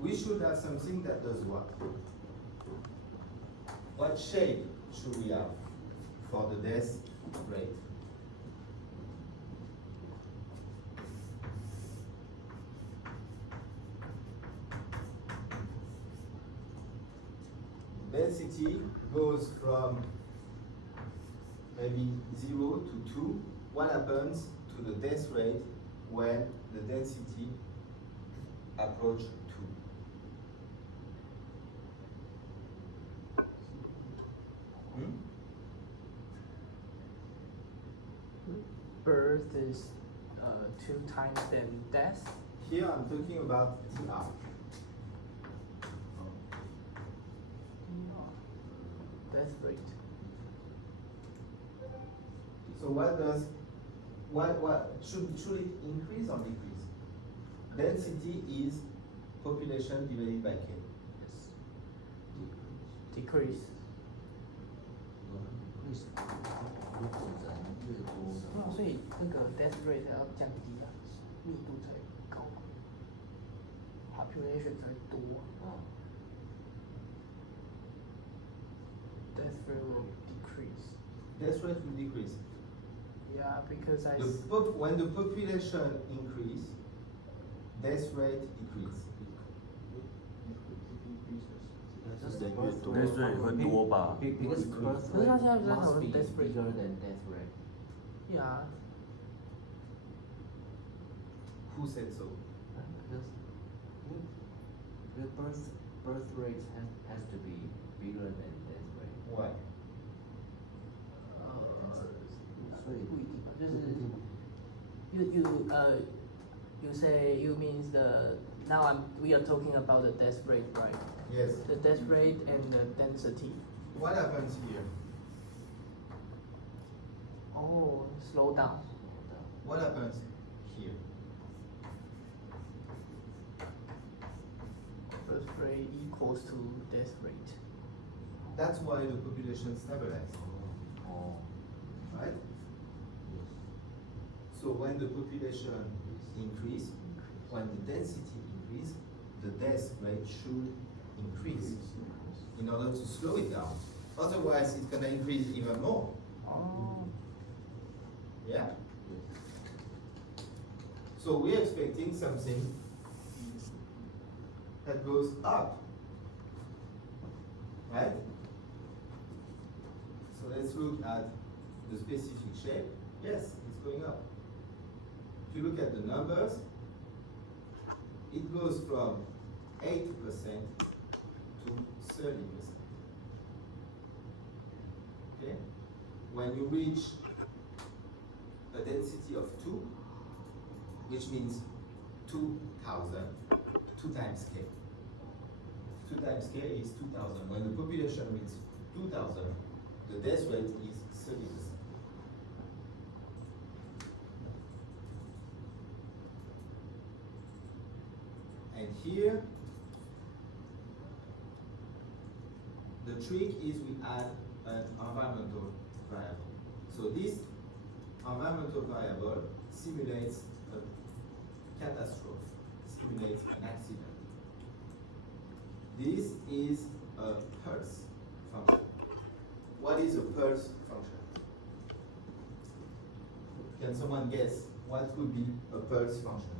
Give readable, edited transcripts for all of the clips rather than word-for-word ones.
we should have something that does what? What shape should we have for the death rate? Density goes from maybe 0 to 2. What happens to the death rate when the density approach 2? Birth is 2 times than death. Here I'm talking about TR. Death rate. So what should it increase or decrease? Density is population divided by K. Yes. Decrease. 所以那个 death rate 要降低啊，密度才高嘛 ，population 才多啊。Death rate will decrease. Death rate will decrease. Yeah, because when the population increase, death rate decrease. 人数会多吧？ Because birth 可是他现在 rate 在讨 must 论 be death rate bigger than death rate. Yeah. Who said so? Because birth rate has to be bigger than death rate. Why? 所以不一定吧，就是you say you means the now we are talking about the death rate, right? Yes. The death rate and the density. What happens here? Oh, slow down. What happens here? Birth rate equals to death rate. That's why the population stabilizes. Oh. Right? So when the population increase, when the density increase, the death rate should increase in order to slow it down. Otherwise, it's gonna increase even more. Oh. Yeah? So we're expecting something that goes up. Right? So let's look at the specific shape. Yes, it's going up. If you look at the numbers, it goes from 8% to 30%. Okay? When you reach a density of 2, which means 2,000, 2 times K. 2 times K is 2,000. When the population reaches 2,000, the death rate is 30%. And here, the trick is we add an environmental variable. So this environmental variable simulates a catastrophe, simulates an accident. This is a pulse function. What is a pulse function? Can someone guess what would be a pulse function?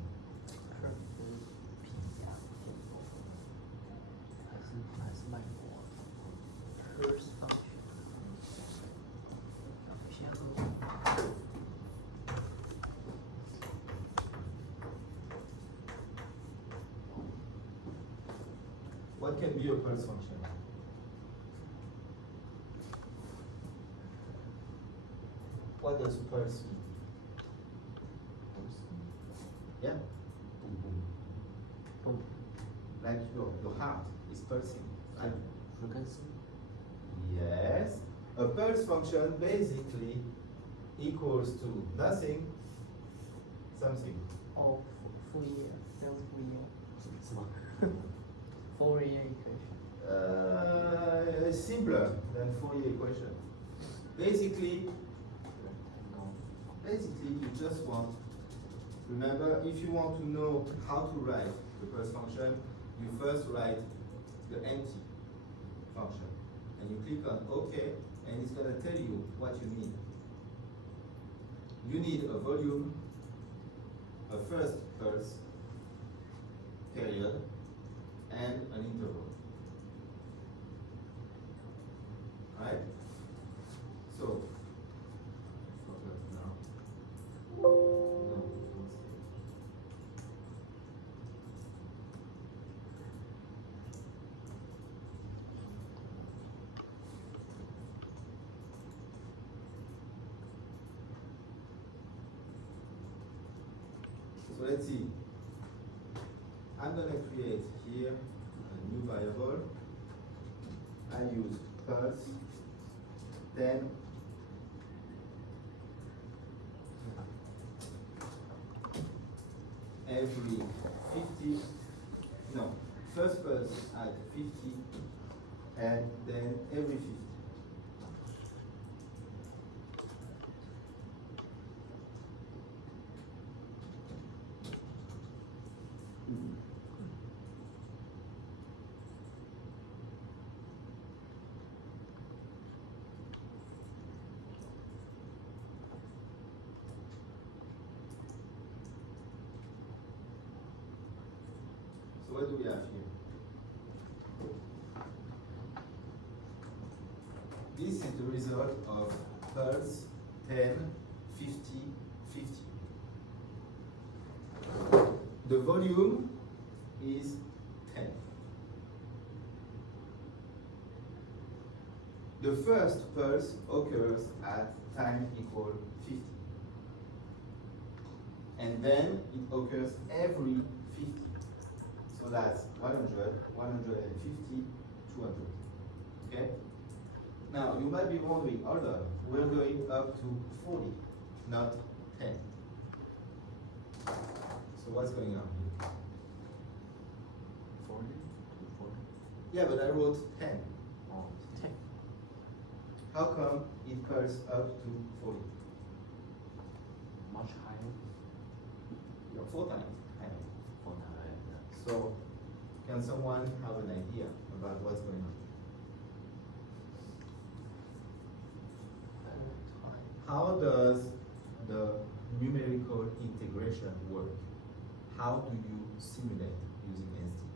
First function. What can be a pulse function? What does pulse mean? Yeah? Boom. Like your heart is pulsing. Right? Frequency? Yes. A pulse function basically equals to nothing, something. Oh, Fourier. That was Fourier. 是吗？ Fourier equation. Simpler than Fourier equation. Basically, you just want, remember, if you want to know how to write the pulse function, you first write the empty function, and you click on OK, and it's gonna tell you what you need. You need a volume, a first pulse, period, and an interval. Right? So, focus now. No, don't say. So let's see. I'm gonna create here a new variable. I use pulse, then every 50, no, first pulse at 50, and then every 50. So what do we have here? This is the result of pulse 10, 50, 50. The volume is 10. The first pulse occurs at time equal 50. And then it occurs every 50. So that's 100, 150, 200. Okay? Now you might be wondering, hold on, we're going up to 40, not 10. So what's going on here? 40 to 40. Yeah, but I wrote 10. Oh, 10. How come it curves up to 40? much higher. You're 4 times higher. For the So can someone have an idea about what's going on? How does the numerical integration work? How do you simulate using SD?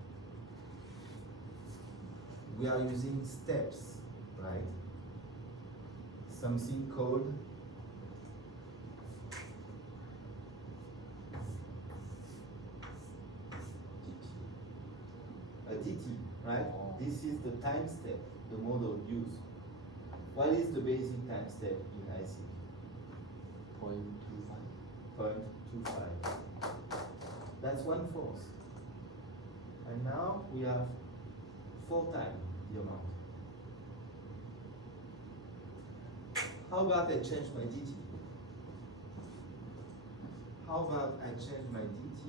We are using steps, right? Something called a DT, right? Oh. This is the time step the model used. What is the basic time step in IC? 0.25. 0.25. That's 1/4. And now we have 4 times the amount. How about I change my DT? How about I change my DT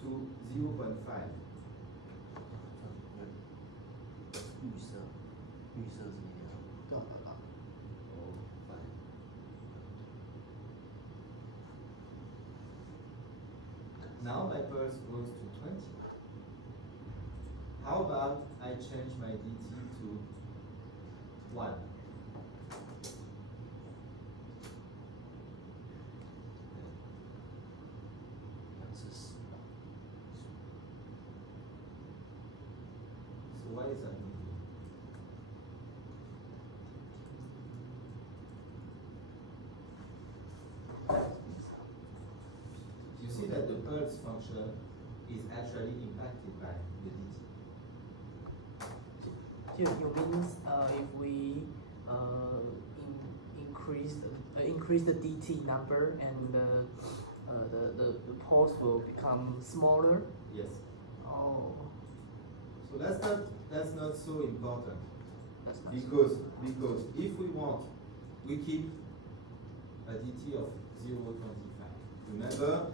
to 0.5? 预设是一样。Oh, fine. Now my pulse goes to 20. How about I change my DT to 1? So what is that mean? You see that the pulse function is actually impacted by the DT. You means if we increase the DT number and the pulse will become smaller. Yes. Oh, So that's not so important that's not because if we want, we keep a DT of 0.25. Remember,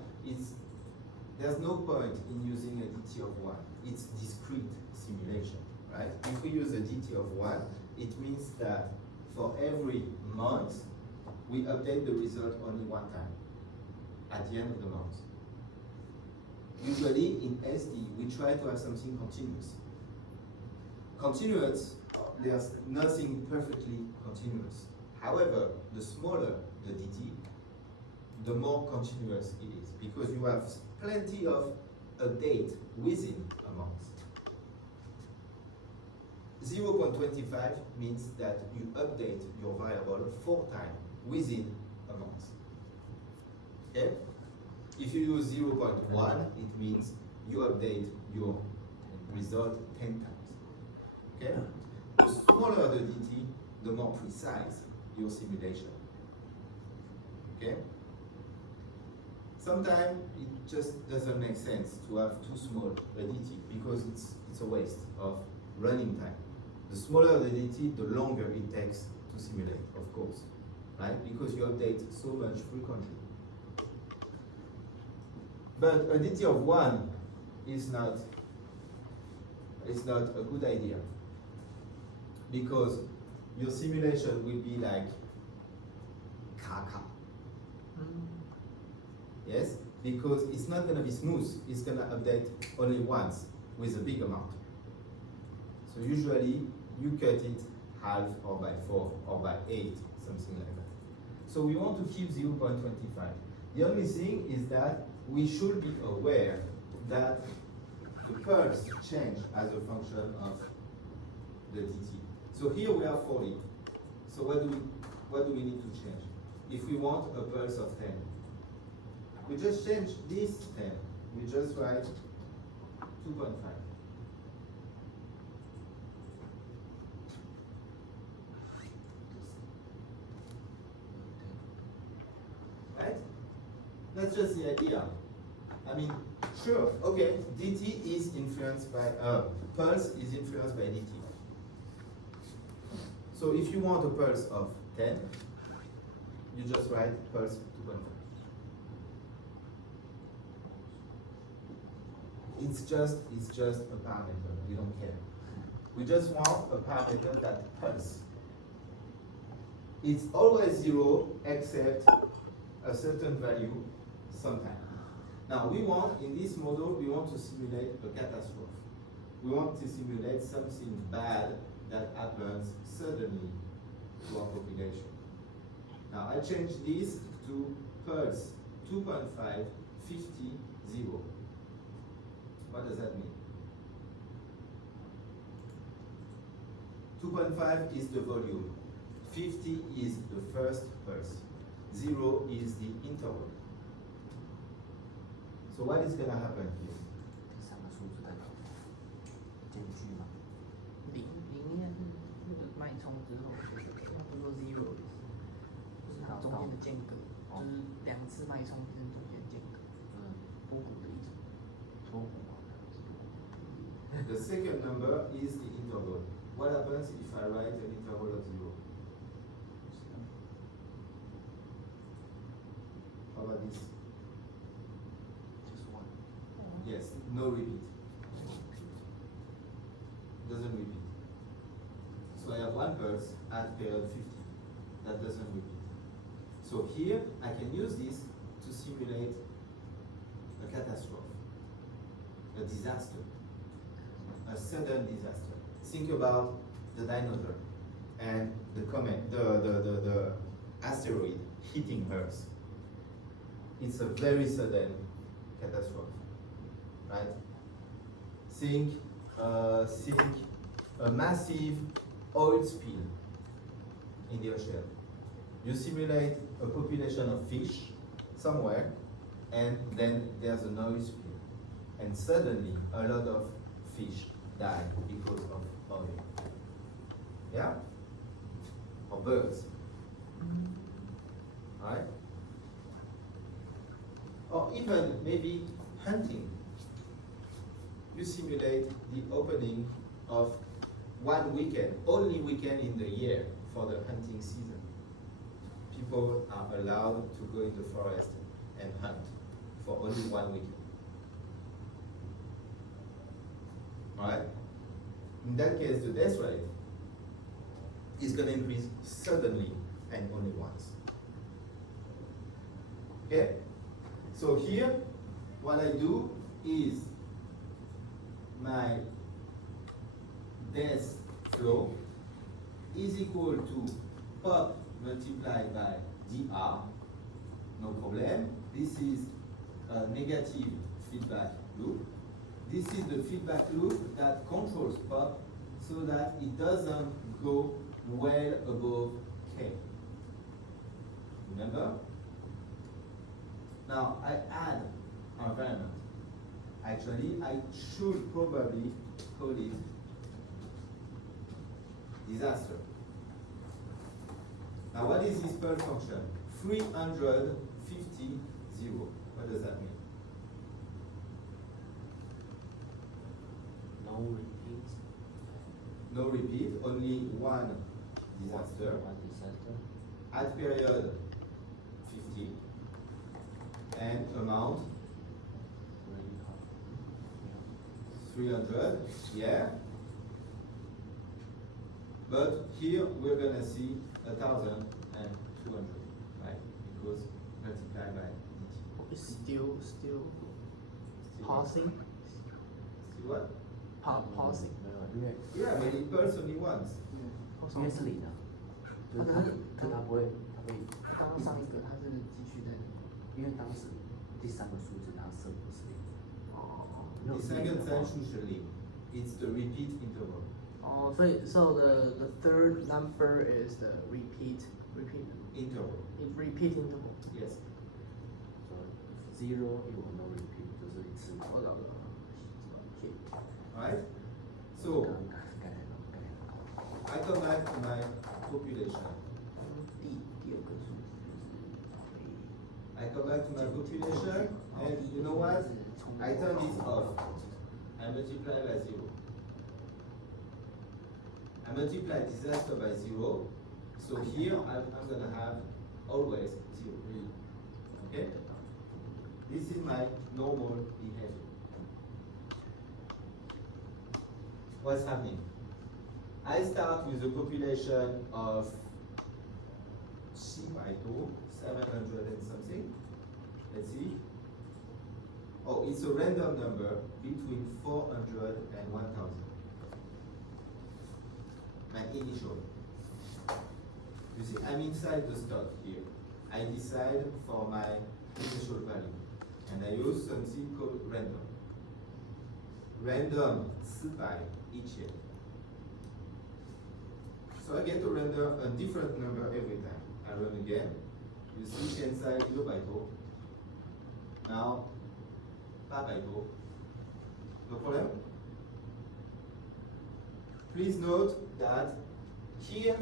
there's no point in using a DT of 1. It's discrete simulation, right? If we use a DT of 1, it means that for every month, we update the result only 1 time at the end of the month. Usually in SD, we try to have something continuous. Continuous, there's nothing perfectly continuous. However, the smaller the dt, the more continuous it is, because you have plenty of update within a month. 0.25 means that you update your variable 4 times within a month. Okay? If you use 0.1, it means you update your result 10 times. Okay? The smaller the dt, the more precise your simulation. Okay? Sometimes it just doesn't make sense to have too small a dt because it's a waste of running time. The smaller the dt, the longer it takes to simulate, of course, right? Because you update so much frequently. But a dt of 1 is not a good idea, because your simulation will be like caca. Yes? Because it's not going to be smooth. It's going to update only once with a big amount. So usually you cut it half or by 4 or by 8, something like that. So we want to keep 0.25. The only thing is that we should be aware that the pulse change as a function of the dt. So here we have 40. So what do we need to change? If we want a pulse of 10, we just change this 10. We just write 2.5. Right? That's just the idea. I mean, sure, okay, dt is influenced by, pulse is influenced by dt. So if you want a pulse of 10, you just write pulse 2.5. It's just a parameter, we don't care. We just want a parameter that pulse. It's always 0 except a certain value sometime. Now we want, in this model, we want to simulate a catastrophe. We want to simulate something bad that happens suddenly to our population. Now I change this to pulse 2.5, 50, 0. What does that mean? 2.5 is the volume, 50 is the first pulse, 0 is the interval. So what is going to happen here? 这三个数字代表间距嘛。零面那个脉冲之后，就是它不是说 zero 的意思，就是它中间的间隔，就是2次脉冲之间中间间隔，波谷的意思。波谷嘛。The second number is the interval. What happens if I write an interval of 0? How about this? Just 1. Yes, no repeat. Doesn't repeat. So I have 1 pulse at period 50. That doesn't repeat. So here I can use this to simulate a catastrophe, a disaster, a sudden disaster. Think about the dinosaur and the comet, the asteroid hitting Earth. It's a very sudden catastrophe, right? Think a massive oil spill in the ocean. You simulate a population of fish somewhere, and then there's an oil spill, and suddenly a lot of fish die because of oil. Yeah? Or birds. Right? Or even maybe hunting. You simulate the opening of one weekend, only weekend in the year for the hunting season. People are allowed to go in the forest and hunt for only 1 weekend. Alright? In that case, the death rate is going to increase suddenly and only once. Okay? So here, what I do is my death flow is equal to pop multiplied by dr, no problem. This is a negative feedback loop. This is the feedback loop that controls pop so that it doesn't go well above K. Remember? Now I add environment. Actually, I should probably call it disaster. Now what is this Perl function? 350, 0. What does that mean? No repeats. No repeat, only one disaster. One disaster. At period 50 and amount Really hard. 300, yeah. But here we're gonna see 1,000 and 200, right? Because multiplied by dt. It's still pausing. See what? Pausing. 没有，因为 Yeah, but it bursts only once. 因为是零的，就是它不会，它会，刚刚上一个它是继续在因为当时第三个数字它设不是零，哦没有第是零的话三个参数是零 It's the repeat interval. 哦，所以 so the third number is the repeat Interval. repeat interval。 Yes. So zero it will not repeat，就是一次。我找个 hit。 Right? So 刚刚I come back to my population. 第二个数字 I come back to my population, and you know what? I turn this off. I multiply by 0. I multiply disaster by 0. So here I'm gonna have always 0. Okay? This is my normal behavior. What's happening? I start with a population of C by 2, 700 and something. Let's see. Oh, it's a random number between 400 and 1000. My initial. You see, I'm inside the stock here. I decide for my initial value. And I use something called random. Random 400 each year. So I get a different number every time. I run again. You see inside 0 by 2. Now, 5 by 2. No problem? Please note that here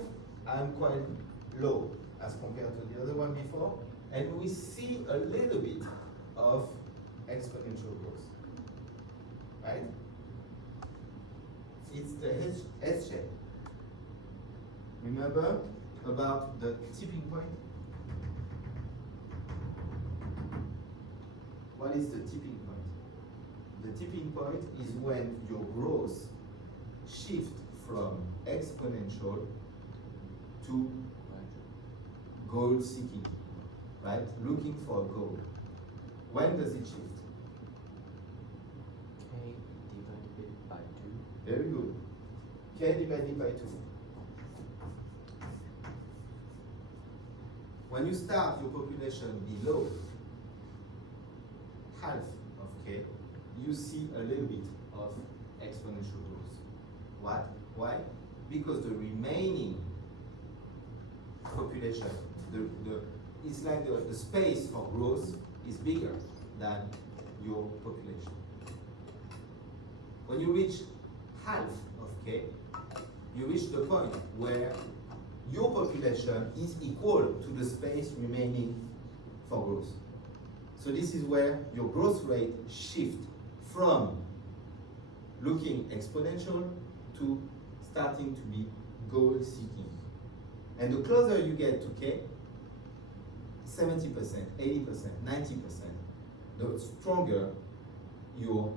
I'm quite low as compared to the other one before. And we see a little bit of exponential growth. Right? It's the S shape. Remember about the tipping point? What is the tipping point? The tipping point is when your growth shifts from exponential to goal seeking, right? Looking for a goal. When does it shift? K divided by 2. Very good. K divided by 2. When you start your population below half of K, you see a little bit of exponential growth. What? Why? Because the remaining population, it's like the space for growth is bigger than your population. When you reach half of K, you reach the point where your population is equal to the space remaining for growth. So this is where your growth rate shifts from looking exponential to starting to be goal seeking. And the closer you get to K, 70%, 80%, 90%, the stronger your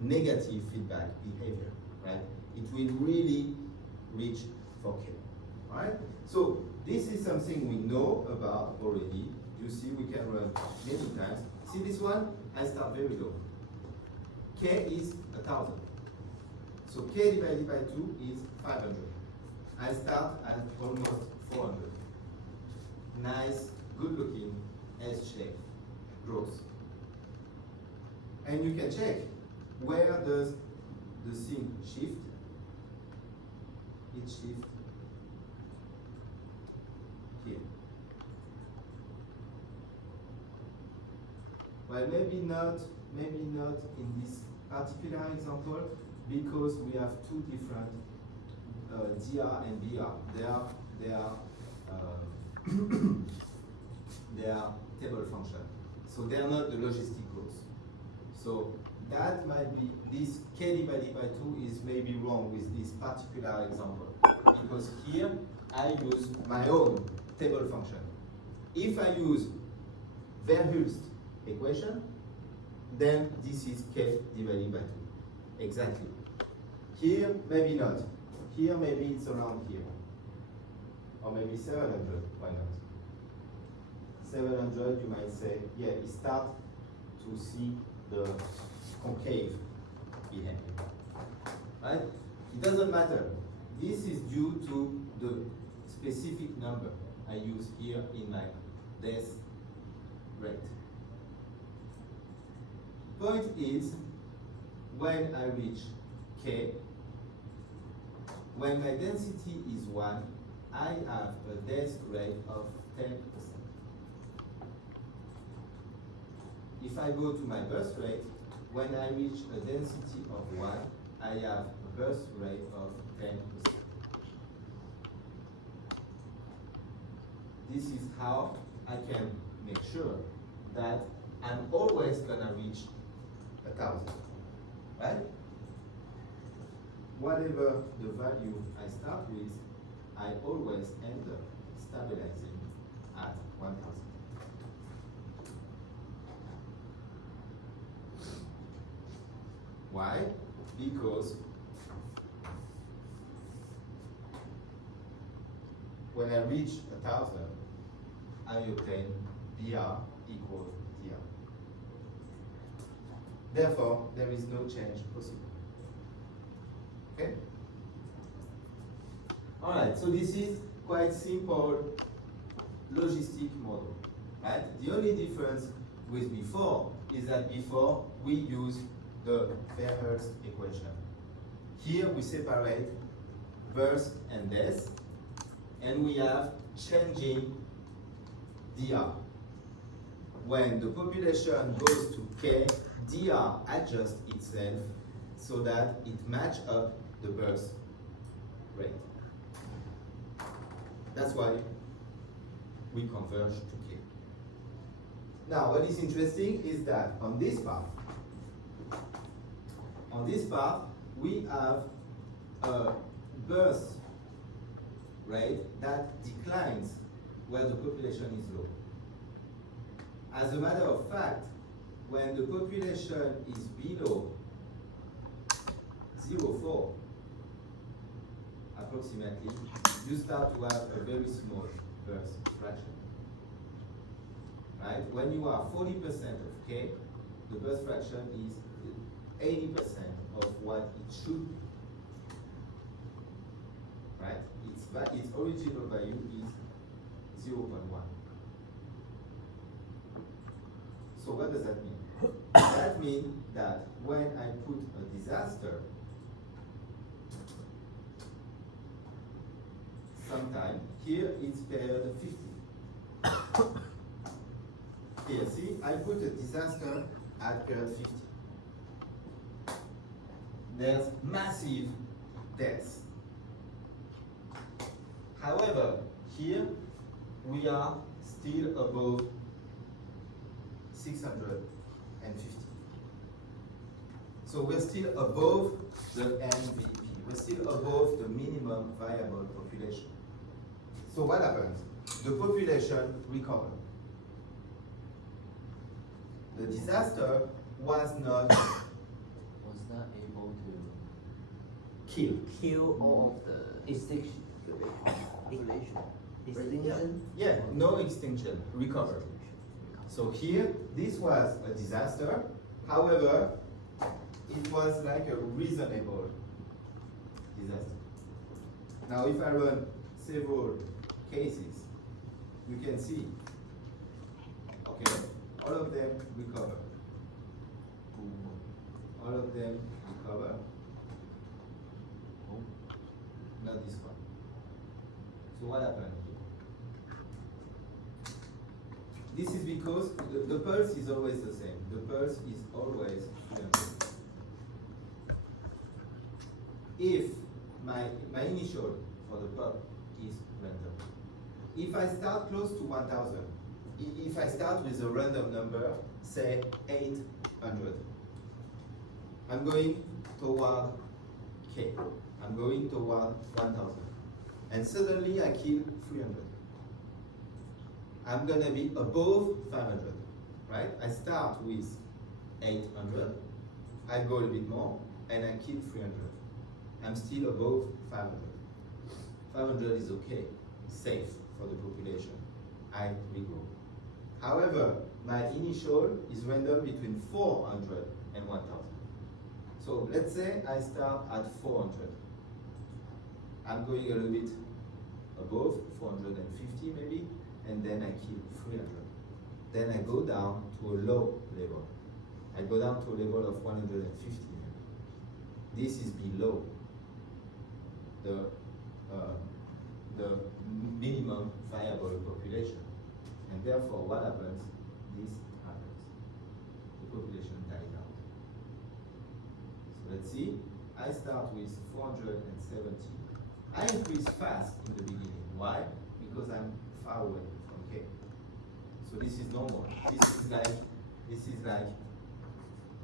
negative feedback behavior, right? It will really reach for K, right? So this is something we know about already. You see, we can run many times. See this one? I start very low. K is 1,000. So K divided by 2 is 500. I start at almost 400. Nice, good looking S-shape growth. And you can check where does the thing shift. It shifts here. Well, maybe not in this particular example, because we have two different DR and BR. They are table function. So they are not the logistic growth. So that might be, this K divided by 2 is maybe wrong with this particular example. Because here I use my own table function. If I use Verhulst equation, then this is K divided by 2. Exactly. Here, maybe not. Here, maybe it's around here. Or maybe 700, why not? 700, you might say, yeah, it starts to see the concave behavior. Right? It doesn't matter. This is due to the specific number I use here in my death rate. Point is, when I reach K, when my density is 1, I have a death rate of 10%. If I go to my birth rate, when I reach a density of 1, I have a birth rate of 10%. This is how I can make sure that I'm always gonna reach 1,000, right? Whatever the value I start with, I always end up stabilizing at 1,000. Why? Because when I reach 1,000, I obtain BR equal DR. Therefore, there is no change possible. Okay? Alright, so this is quite simple logistic model. Right? The only difference with before is that before we use the Verhulst equation. Here we separate birth and death, and we have changing DR. When the population goes to K, DR adjusts itself so that it matches up the birth rate. That's why we converge to K. Now, what is interesting is that on this part, we have a birth rate that declines where the population is low. As a matter of fact, when the population is below 0.4, approximately, you start to have a very small birth fraction. Right? When you are 40% of K, the birth fraction is 80% of what it should be. Right? Its original value is 0.1. So what does that mean? That means that when I put a disaster, sometime, here it's period 50. Here, see, I put a disaster at period 50. There's massive deaths. However, here we are still above 650. So we're still above the MVP. We're still above the minimum viable population. So what happens? The population recovers. The disaster was not able to kill all of the extinction. Extinction? Yeah, no extinction, recover. So here, this was a disaster. However, it was like a reasonable disaster. Now if I run several cases, you can see, okay, all of them recover. All of them recover. Not this one. So what happened here? This is because the pulse is always the same. The pulse is always 300. If my initial for the pulse is random. If I start close to 1000, if I start with a random number, say 800, I'm going toward K. I'm going toward 1000. And suddenly I kill 300. I'm gonna be above 500, right? I start with 800, I go a little bit more, and I kill 300. I'm still above 500. 500 is okay, safe for the population. I regrow. However, my initial is random between 400 and 1000. So let's say I start at 400. I'm going a little bit above 450 maybe, and then I kill 300. Then I go down to a low level. I go down to a level of 150 maybe. This is below the minimum viable population. And therefore what happens? This happens. The population dies out. So let's see. I start with 470. I increase fast in the beginning. Why? Because I'm far away from K. So this is normal. This is like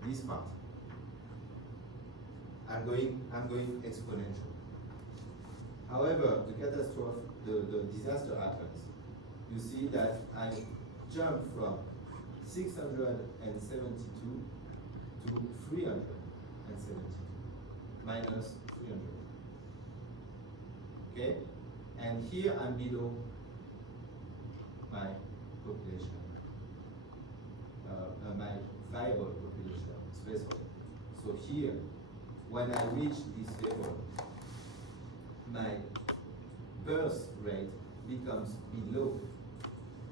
this part. I'm going exponential. However, the catastrophe, the disaster happens. You see that I jump from 672 to 372 minus 300. Okay? And here I'm below my population, my viable population threshold. So here, when I reach this level, my birth rate becomes below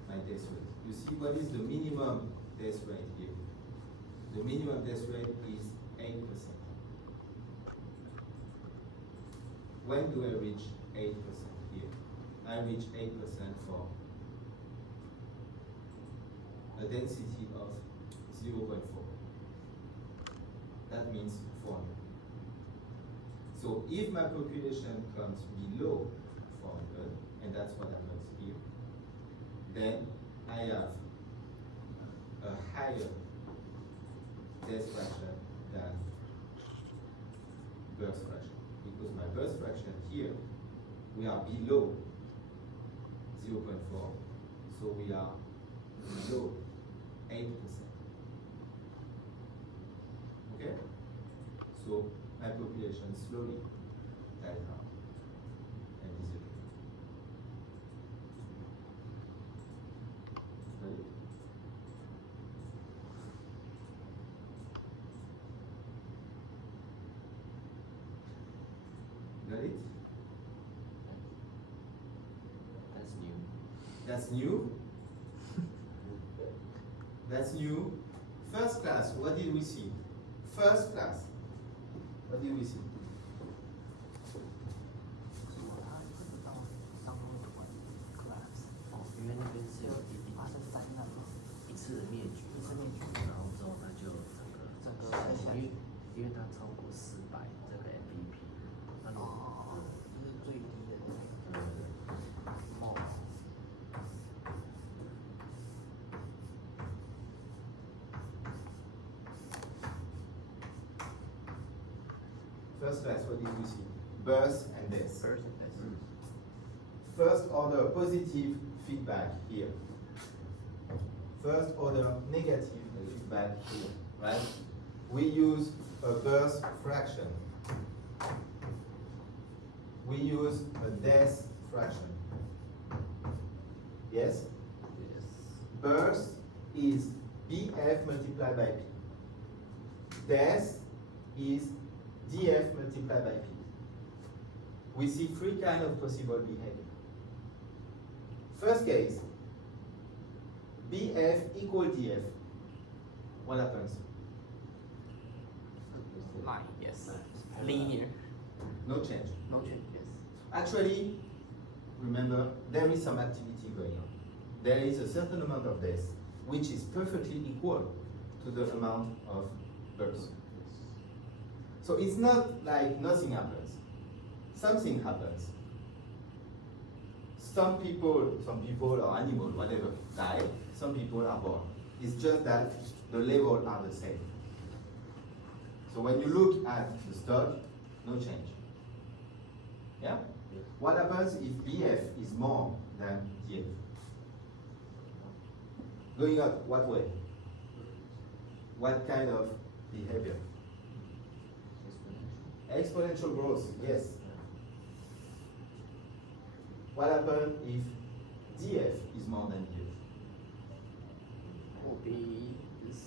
my death rate. You see what is the minimum death rate here? The minimum death rate is 8%. When do I reach 8% here? I reach 8% for a density of 0.4. That means 400. So if my population comes below 400, and that's what happens here, then I have a higher death fraction than birth fraction. Because my birth fraction here, we are below 0.4, so we are below 8%. Okay? So my population slowly dies out and disappears. Ready? Got it? That's new. That's new. That's new. First class, what did we see? First class, what did we see? 结果它看得到上面的管 collapse，哦，因为那边是有发生灾难嘛，一次的灭绝，一次灭绝然后之后它就整个下去因为它超过400这个 MPP，那如果就是最低的那个。哦。 First class, what did we see? Birth and death. Birth and death. First order positive feedback here. First order negative feedback here, right? We use a birth fraction. We use a death fraction. Yes? Yes. Birth is BF multiplied by P. Death is df multiplied by p. We see three kinds of possible behavior. First case, bf equal df. What happens? Line, yes. Linear. No change. No change, yes. Actually, remember, there is some activity going on. There is a certain amount of this, which is perfectly equal to the amount of bursts. So it's not like nothing happens. Something happens. Some people or animals, whatever, die. Some people are born. It's just that the levels are the same. So when you look at the stock, no change. Yeah? What happens if BF is more than DF? Going up, what way? What kind of behavior? Exponential growth, yes. What happens if DF is more than DF? Will be this,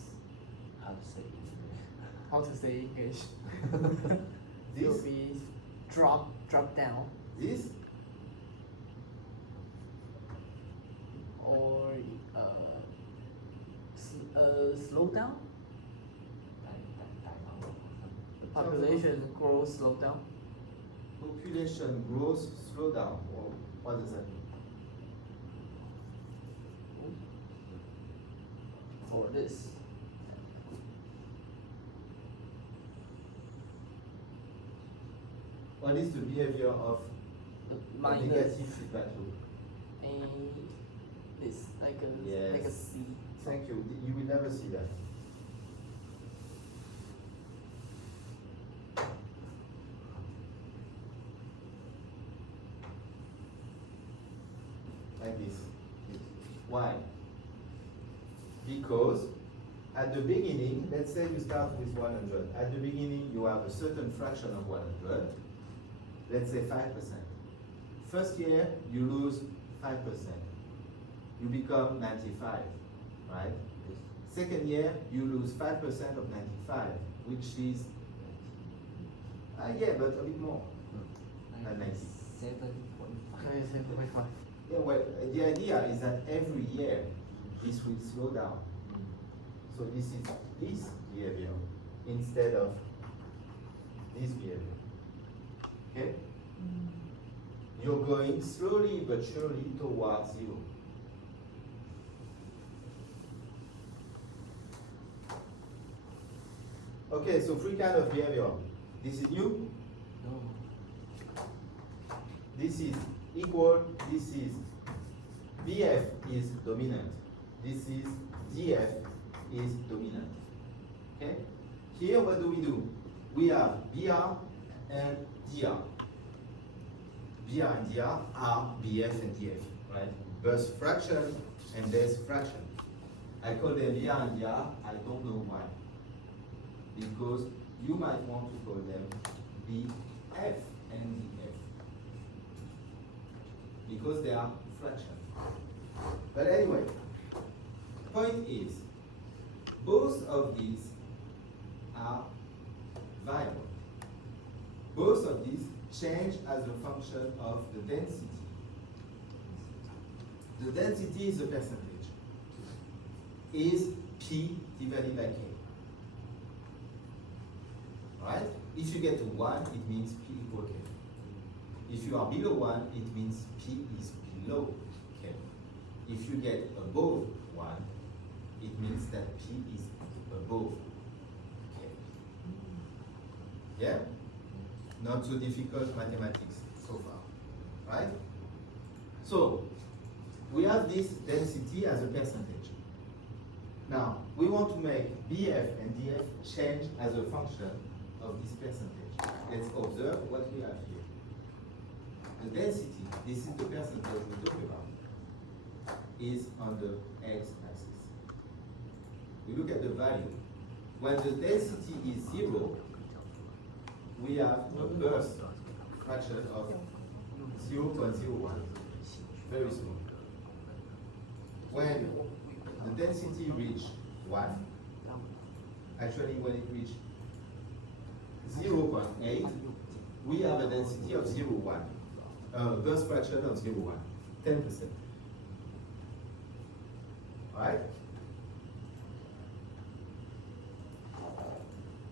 How to say it? how to say English? It will This, be drop down, this, or slow down. Population growth slow down. population growth, slow down. Well, what does that mean? For this, What is the behavior of the a minus negative feedback loop? this like a Yes. C. Thank you. You will never see that. Like this. Why? Because at the beginning, let's say you start with 100. At the beginning, you have a certain fraction of 100. Let's say 5%. First year, you lose 5%. You become 95, right? Second year, you lose 5% of 95, which is, yeah, but a bit more than 90. 7.5. Yeah, well, the idea is that every year, this will slow down. So this is this behavior instead of this behavior. Okay? You're going slowly but surely towards zero. Okay, so three kind of behavior. This is new, No. this is equal, this is BF is dominant, this is DF is dominant. Okay? Here what do? We have BR and DR. BR and DR are BF and DF, right? Burst fraction and base fraction. I call them BR and DR, I don't know why. Because you might want to call them BF and DF. Because they are fraction. But anyway, point is, both of these are variable. Both of these change as a function of the density. The density is a percentage. Is P divided by K. Right? If you get to 1, it means P equal K. If you are below 1, it means P is below K. If you get above 1, it means that P is above K. Yeah? Not so difficult mathematics so far. Right? So, we have this density as a percentage. Now, we want to make BF and DF change as a function of this percentage. Let's observe what we have here. The density, this is the percentage we talk about, is on the x-axis. We look at the value. When the density is 0, we have a burst fraction of 0.01, very small. When the density reach 1, actually when it reach 0.8, we have a density of 0.1, Birth fraction of 0.1, 10%. Right?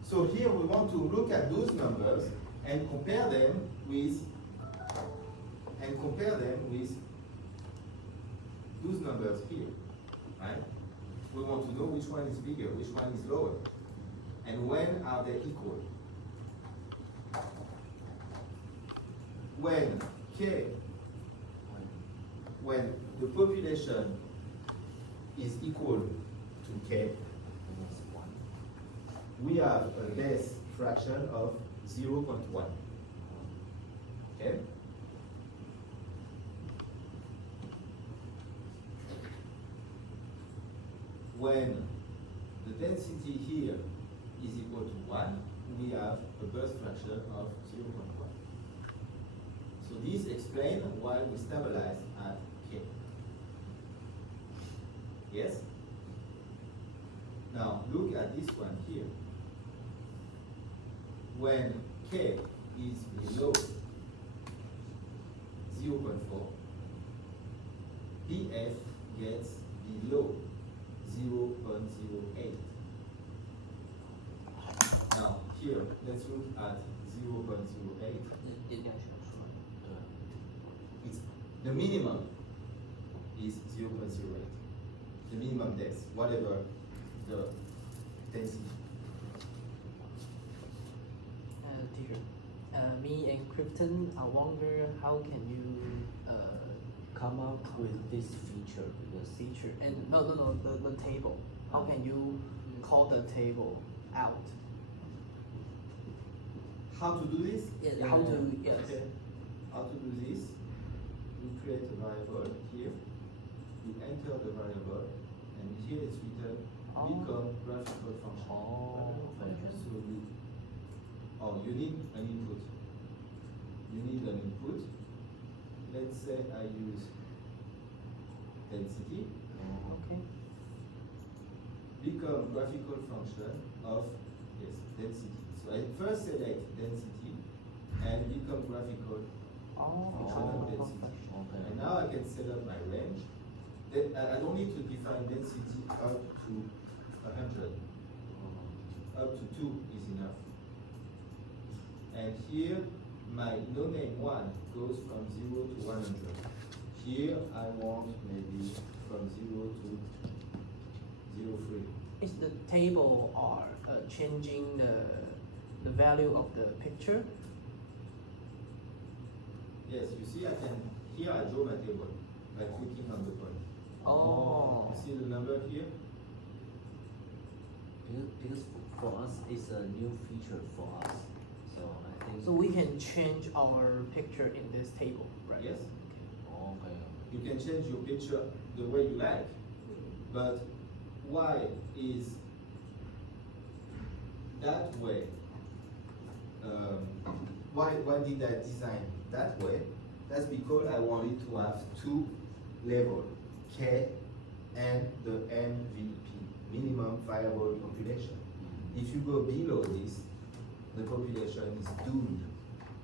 So here we want to look at those numbers and compare them with those numbers here. Right? We want to know which one is bigger, which one is lower, and when are they equal. When the population is equal to K, we have a base fraction of 0.1. Okay? When the density here is equal to 1, we have a birth fraction of 0.1. So this explains why we stabilize at K. Yes? Now look at this one here. When K is below 0.4, BF gets below 0.08. Now here, let's look at 0.08. It's the minimum is 0.08. The minimum depth, whatever the density. Teacher, me and Krypton, I wonder how can you Come up with this feature because feature and the table. How can you call the table out? How to do this? Yeah, how to yes. Okay. How to do this? You create a variable here. You enter the variable, and here it's written become graphical function. So you need an input. You need an input. Let's say I use density. Okay. Become graphical function of density. So I first select density and become graphical function of density. And now I can set up my range. Then I don't need to define density up to 100. Up to 2 is enough. And here my no-name one goes from 0 to 100. Here I want maybe from 0 to 0.3. Is the table are changing the value of the picture? Yes, you see here I draw my table by clicking on the point. Oh. You see the number here? because for us it's a new feature for us. So I think So we can change our picture in this table, right? Yes. okay. You can change your picture the way you like, but why is that way? Why did I design that way? That's because I wanted to have two levels, K and the MVP, minimum viable population. If you go below this, the population is doomed.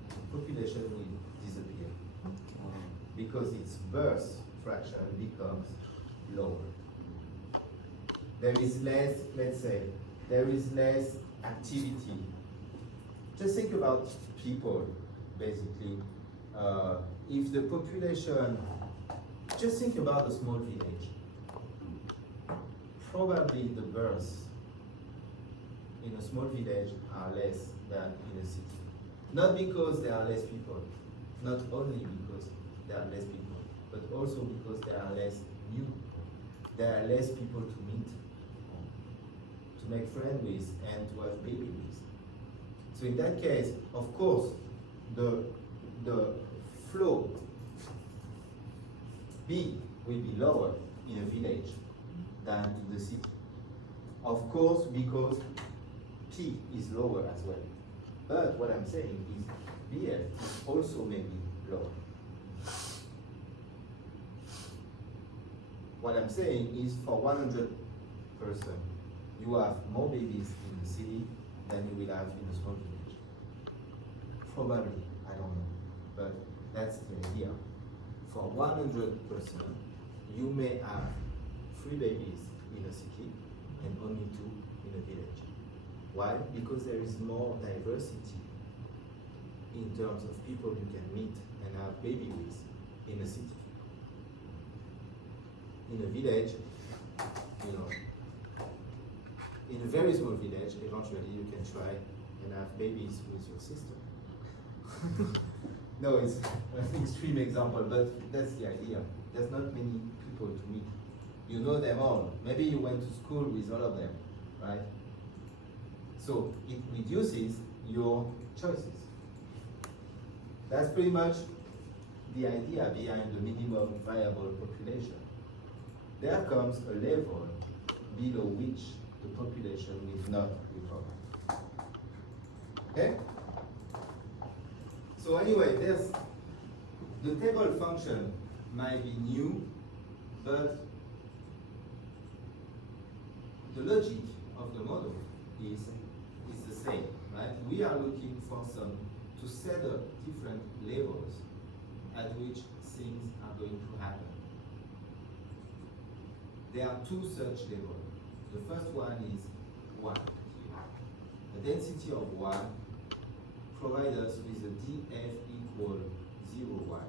The population will disappear because its birth fraction becomes lower. There is less, let's say, there is less activity. Just think about people, basically. If the population, just think about a small village. Probably the births in a small village are less than in a city. Not because there are less people, not only because there are less people, but also because there are less new people. There are less people to meet, to make friends with, and to have baby with. So in that case, of course, the flow B will be lower in a village than in the city. Of course, because P is lower as well. But what I'm saying is BF also may be lower. What I'm saying is for 100 person, you have more babies in the city than you will have in a small village. Probably, I don't know, but that's the idea. For 100%, you may have 3 babies in a city and only 2 in a village. Why? Because there is more diversity in terms of people you can meet and have baby with in a city. In a village, you know, in a very small village, eventually you can try and have babies with your sister. No, it's an extreme example, but that's the idea. There's not many people to meet. You know them all. Maybe you went to school with all of them, right? So it reduces your choices. That's pretty much the idea behind the minimum viable population. There comes a level below which the population will not recover. Okay? So anyway, there's the table function might be new, but the logic of the model is the same, right? We are looking for to set up different levels at which things are going to happen. There are 2 such levels. The first one is 1 here. A density of 1 provides us with a df equal 0, 1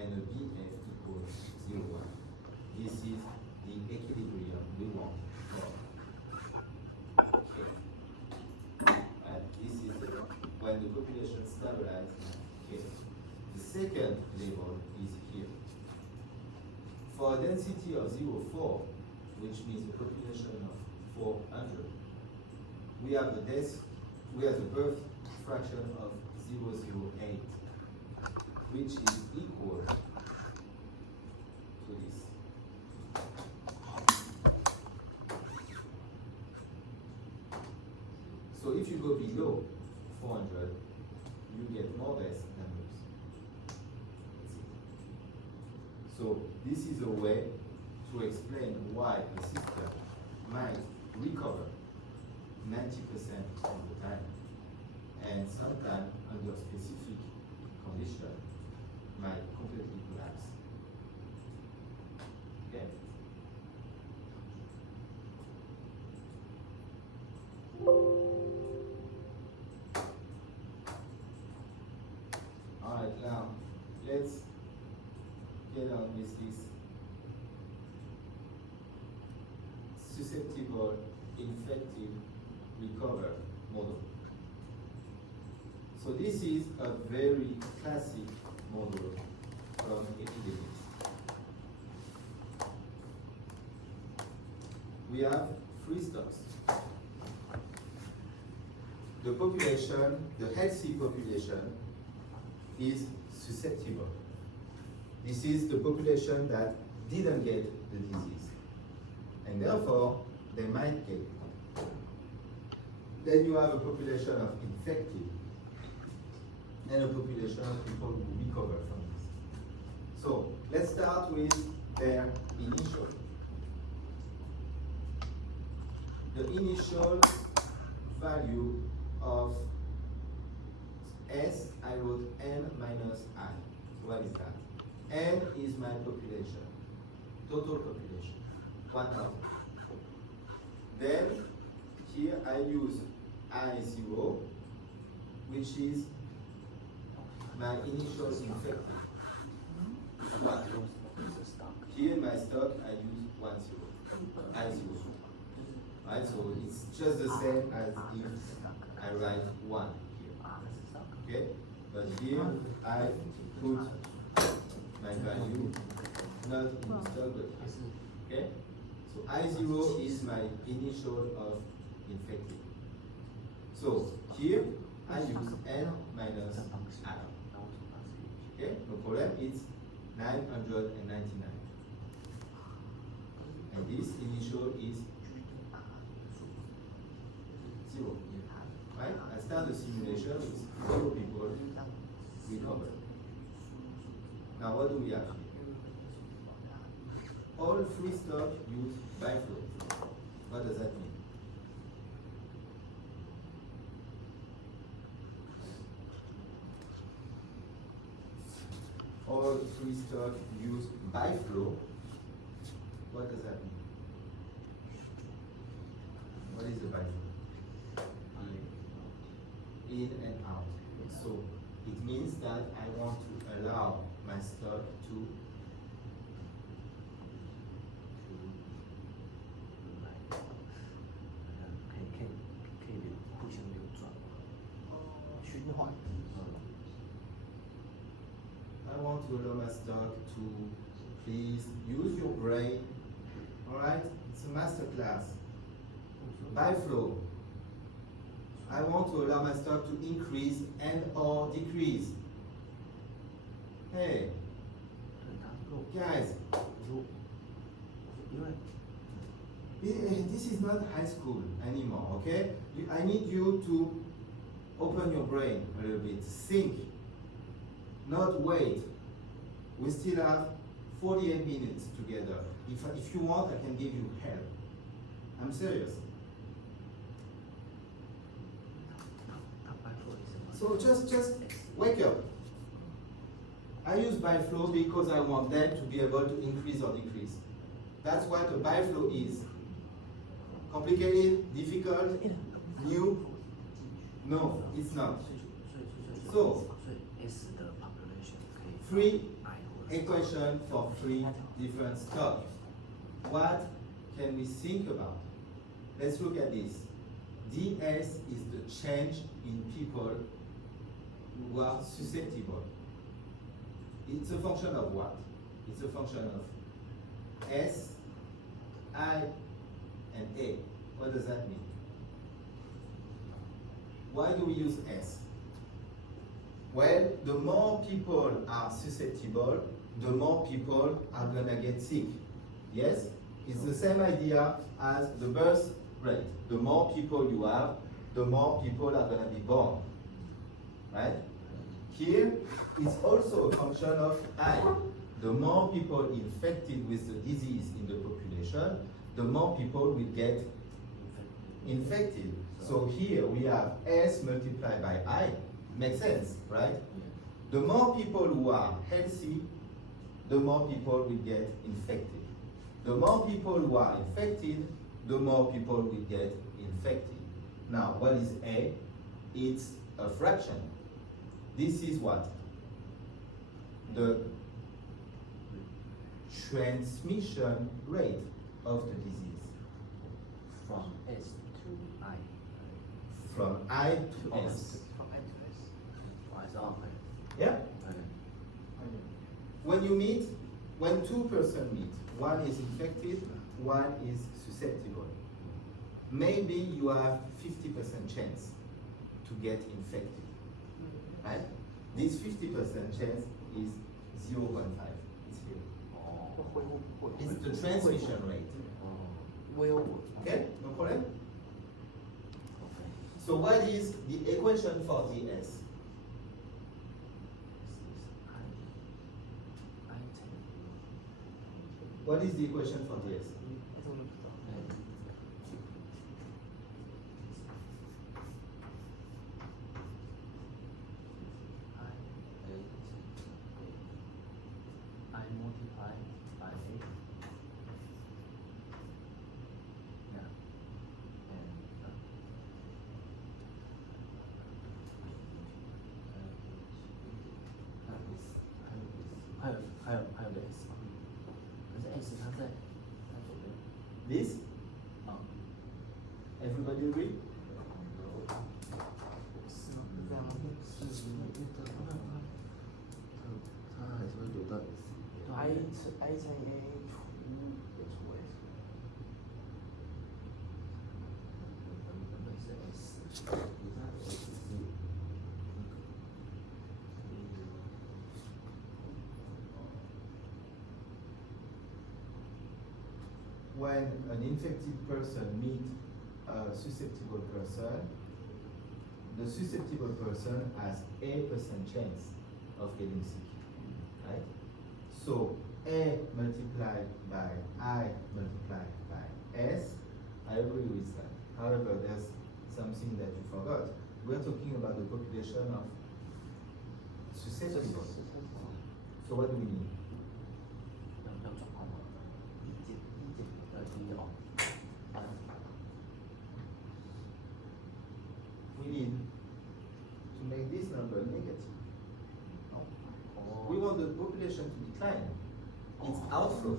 and a bf equal 0, 1. This is the equilibrium we want. Okay. This is when the population stabilizes. Okay. The second level is here. For a density of 0.4, which means a population of 400, we have the birth fraction of 0.08, which is equal to this. So if you go below 400, you get modest numbers. That's it. So this is a way to explain why a system might recover 90% of the time, and sometimes under specific conditions might completely collapse. Okay. All right, now let's get on with this susceptible, infective, recover model. So this is a very classic model from epidemics. We have 3 stocks. The population, the healthy population, is susceptible. This is the population that didn't get the disease, and therefore they might get it. Then you have a population of infected and a population of people who recover from this. So let's start with their initial. The initial value of S, I wrote n minus I. So what is that? N is my population, total population, 1,000. Then here I use I0, which is my initial infected. Here in my stock I use 10, I0. Right, so it's just the same as if I write 1 here. Okay? But here I put my value not in the stock but here. Okay? So I0 is my initial of infected. So here I use n minus I. Okay? No problem, it's 999. And this initial is 0. Right? I start the simulation with 0 people recover. Now what do we have here? All free stock use biflow. What does that mean? or if we start use by flow, what does that mean? What is the by flow? In and out. So it means that I want to allow my stock to I want to allow my stock to please use your brain. Alright? It's a master class. By flow. I want to allow my stock to increase and or decrease. Hey, guys, this is not high school anymore, okay? I need you to open your brain a little bit, think, not wait. We still have 48 minutes together. If you want, I can give you help. I'm serious. So just wake up. I use by flow because I want them to be able to increase or decrease. That's what a by flow is. Complicated, difficult, new? No, it's not. So, three equations for three different stuff. What can we think about? Let's look at this. DS is the change in people who are susceptible. It's a function of what? It's a function of S, I, and A. What does that mean? Why do we use S? Well, the more people are susceptible, the more people are gonna get sick. Yes? It's the same idea as the birth rate. The more people you have, the more people are gonna be born. Right? Here, it's also a function of I. The more people infected with the disease in the population, the more people will get infected. So here we have S multiplied by I. Makes sense, right? The more people who are healthy, the more people will get infected. The more people who are infected, the more people will get infected. Now, what is A? It's a fraction. This is what? The transmission rate of the disease. From S to I. From I to S. Yeah? When you meet, when two persons meet, one is infected, one is susceptible. Maybe you have 50% chance to get infected. Right? This 50% chance is 0.5. It's here. It's the transmission rate. Okay? No problem? So what is the equation for DS? What is the equation for DS? I multiply by 8. Yeah. And 还有个 S， 可是 S 它在左边。This? Everybody agree? 是吗？这样它还是会留到 I 乘 A 除 S。原本是 S， When an infected person meets a susceptible person, the susceptible person has 8% chance of getting sick, right? So A multiplied by I multiplied by S, I agree with that. However, there's something that you forgot. We're talking about the population of susceptible. So what do we need? 要转换吗？一哦，We need to make this number negative. Oh. We want the population to decline. It's outflow.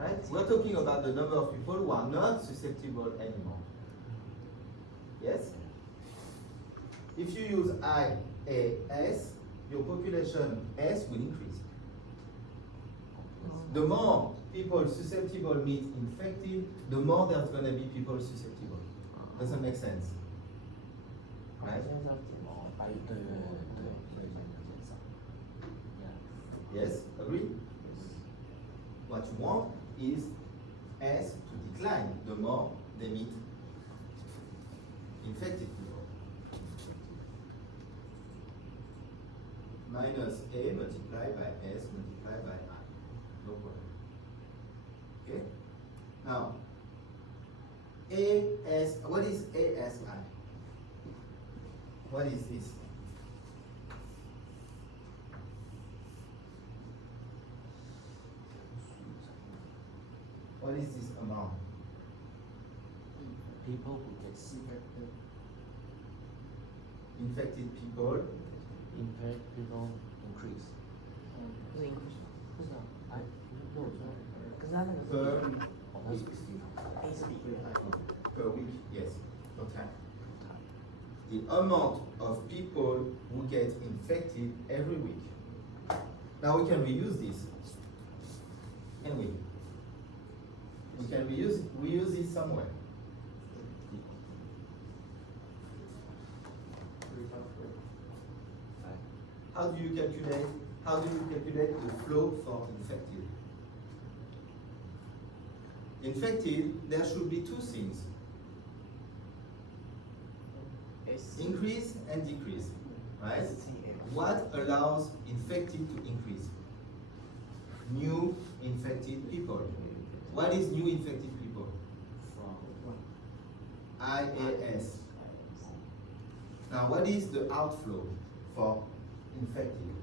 Right? We're talking about the number of people who are not susceptible anymore. Yes? If you use IAS, your population S will increase. The more people susceptible meet infected, the more there's going to be people susceptible. Doesn't make sense. Right? 现在是要减哦，对对对对，所以现在减少。Yeah. Yes? Agree? What you want is S to decline the more they meet infected people. Minus A multiplied by S multiplied by I. No problem. Okay? Now, AS, what is ASI? What is this? What is this amount? People who get sick, Infected people infect people increase. 不是 increase 不是啊，哎，那我说，可是它那个 per 哦，那是比例。 A 是比例， per week, yes, per time. The amount of people who get infected every week. Now we can reuse this, can we? We can reuse it somewhere. How do you calculate the flow for infected? Infected, there should be two things. S Increase and decrease, right? What allows infected to increase? New infected people. What is new infected people? IAS. Now, what is the outflow for infected?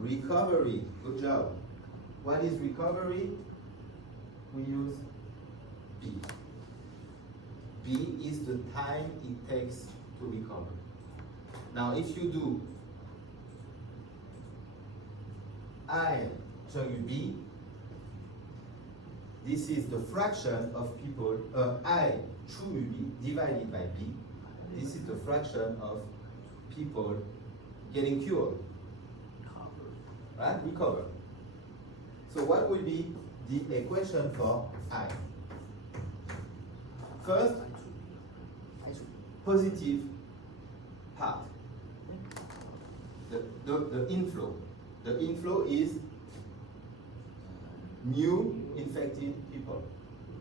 Recovery. Good job. What is recovery? We use B. B is the time it takes to recover. Now, if you do I show you B, this is the fraction of people, I true B divided by B. This is the fraction of people getting cured, right? Recover. So what will be the equation for I? First, positive part. The inflow. The inflow is new infected people,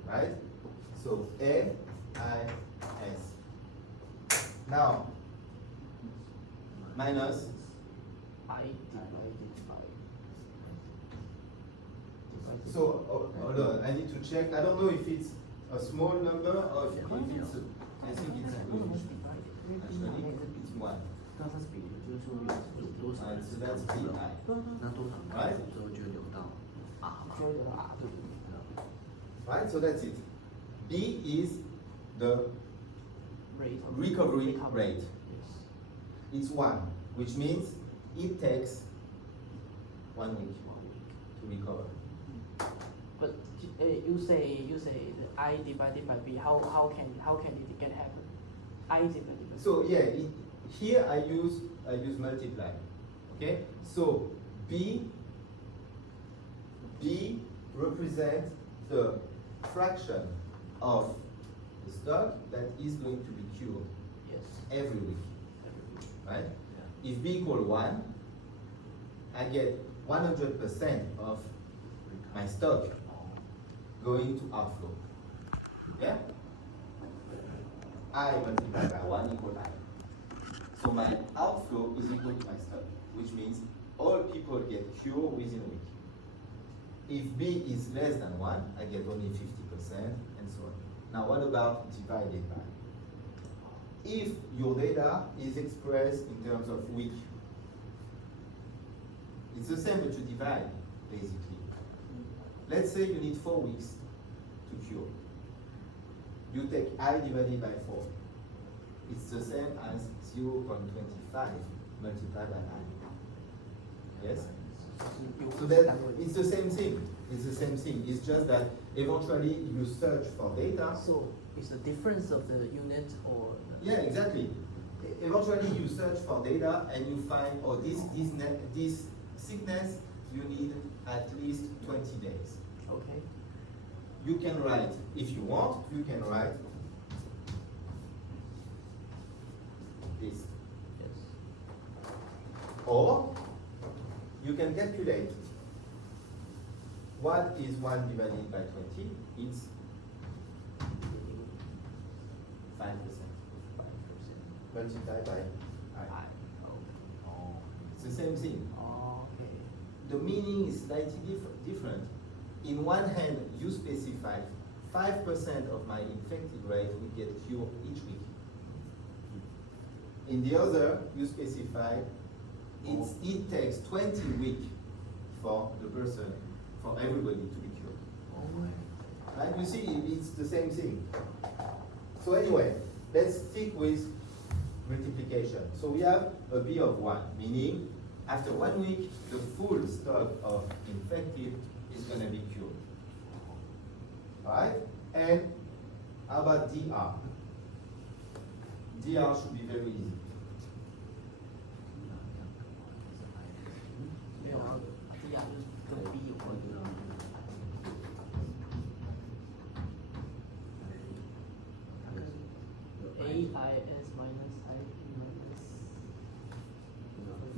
right? So A, I, S. Now, minus I divided by. So, hold on, I need to check. I don't know if it's a small number or if it's, I think it's actually, it's one. 那它是比例，就是说有多少 Alright, so that's BI. 那多少 Right? 之后就会流到 R 就会有 R 对。 Right, so that's it. B is the Rate of recovery rate. Yes. It's 1, which means it takes 1 week to recover. But you say the I divided by B. How can it get happen? I divided by. So yeah, here I use multiply. Okay, so B represents the fraction of the stock that is going to be cured Yes. every week, right? If B equal 1, I get 100% of my stock going to outflow. Yeah? I multiplied by 1 equal I. So my outflow is equal to my stock, which means all people get cured within a week. If B is less than 1, I get only 50% and so on. Now what about divided by? If your data is expressed in terms of week, It's the same, but you divide, basically. Let's say you need 4 weeks to cure. You take I divided by 4. It's the same as 0.25 multiplied by I. Yes? So that it's the same thing. It's the same thing. It's just that eventually you search for data. So it's the difference of the unit or Yeah, exactly. Eventually you search for data and you find, oh, this sickness, you need at least 20 days. okay. You can write, if you want, you can write this. Yes. Or you can calculate what is 1 divided by 20. It's 5%. 5%. Multiplied by I. Okay. It's the same thing. Okay. The meaning is slightly different. In one hand, you specify 5% of my infected rate will get cured each week. In the other, you specify it takes 20 weeks for the person, for everybody to be cured. Right? You see, it's the same thing. So anyway, let's stick with multiplication. So we have a B of 1, meaning after 1 week, the full stock of infected is going to be cured. Alright? And how about DR? DR should be very easy. 没有啊，D 啊就是跟 B 有关的。AIS minus IP minus RB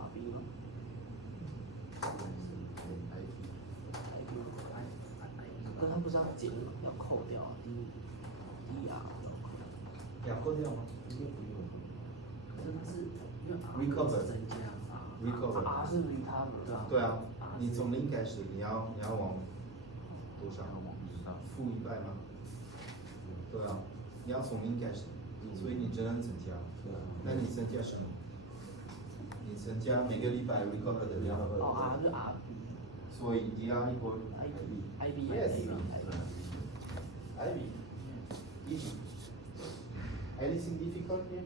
RB 吗可是他不是要减要扣掉 DR 要扣掉。要扣掉吗？应该不用。可是它是因为 Recover 是增加啊 Recover R 是 recover 对啊对啊 R，你从零开始，你要往多少？负100吗？对啊，你要从零开始，所以你只能增加。那你增加什么？你增加每个礼拜 recover 的量。哦 R 是 RB 所以 DR equal IB Yes. IB IB. Easy. Anything difficult here?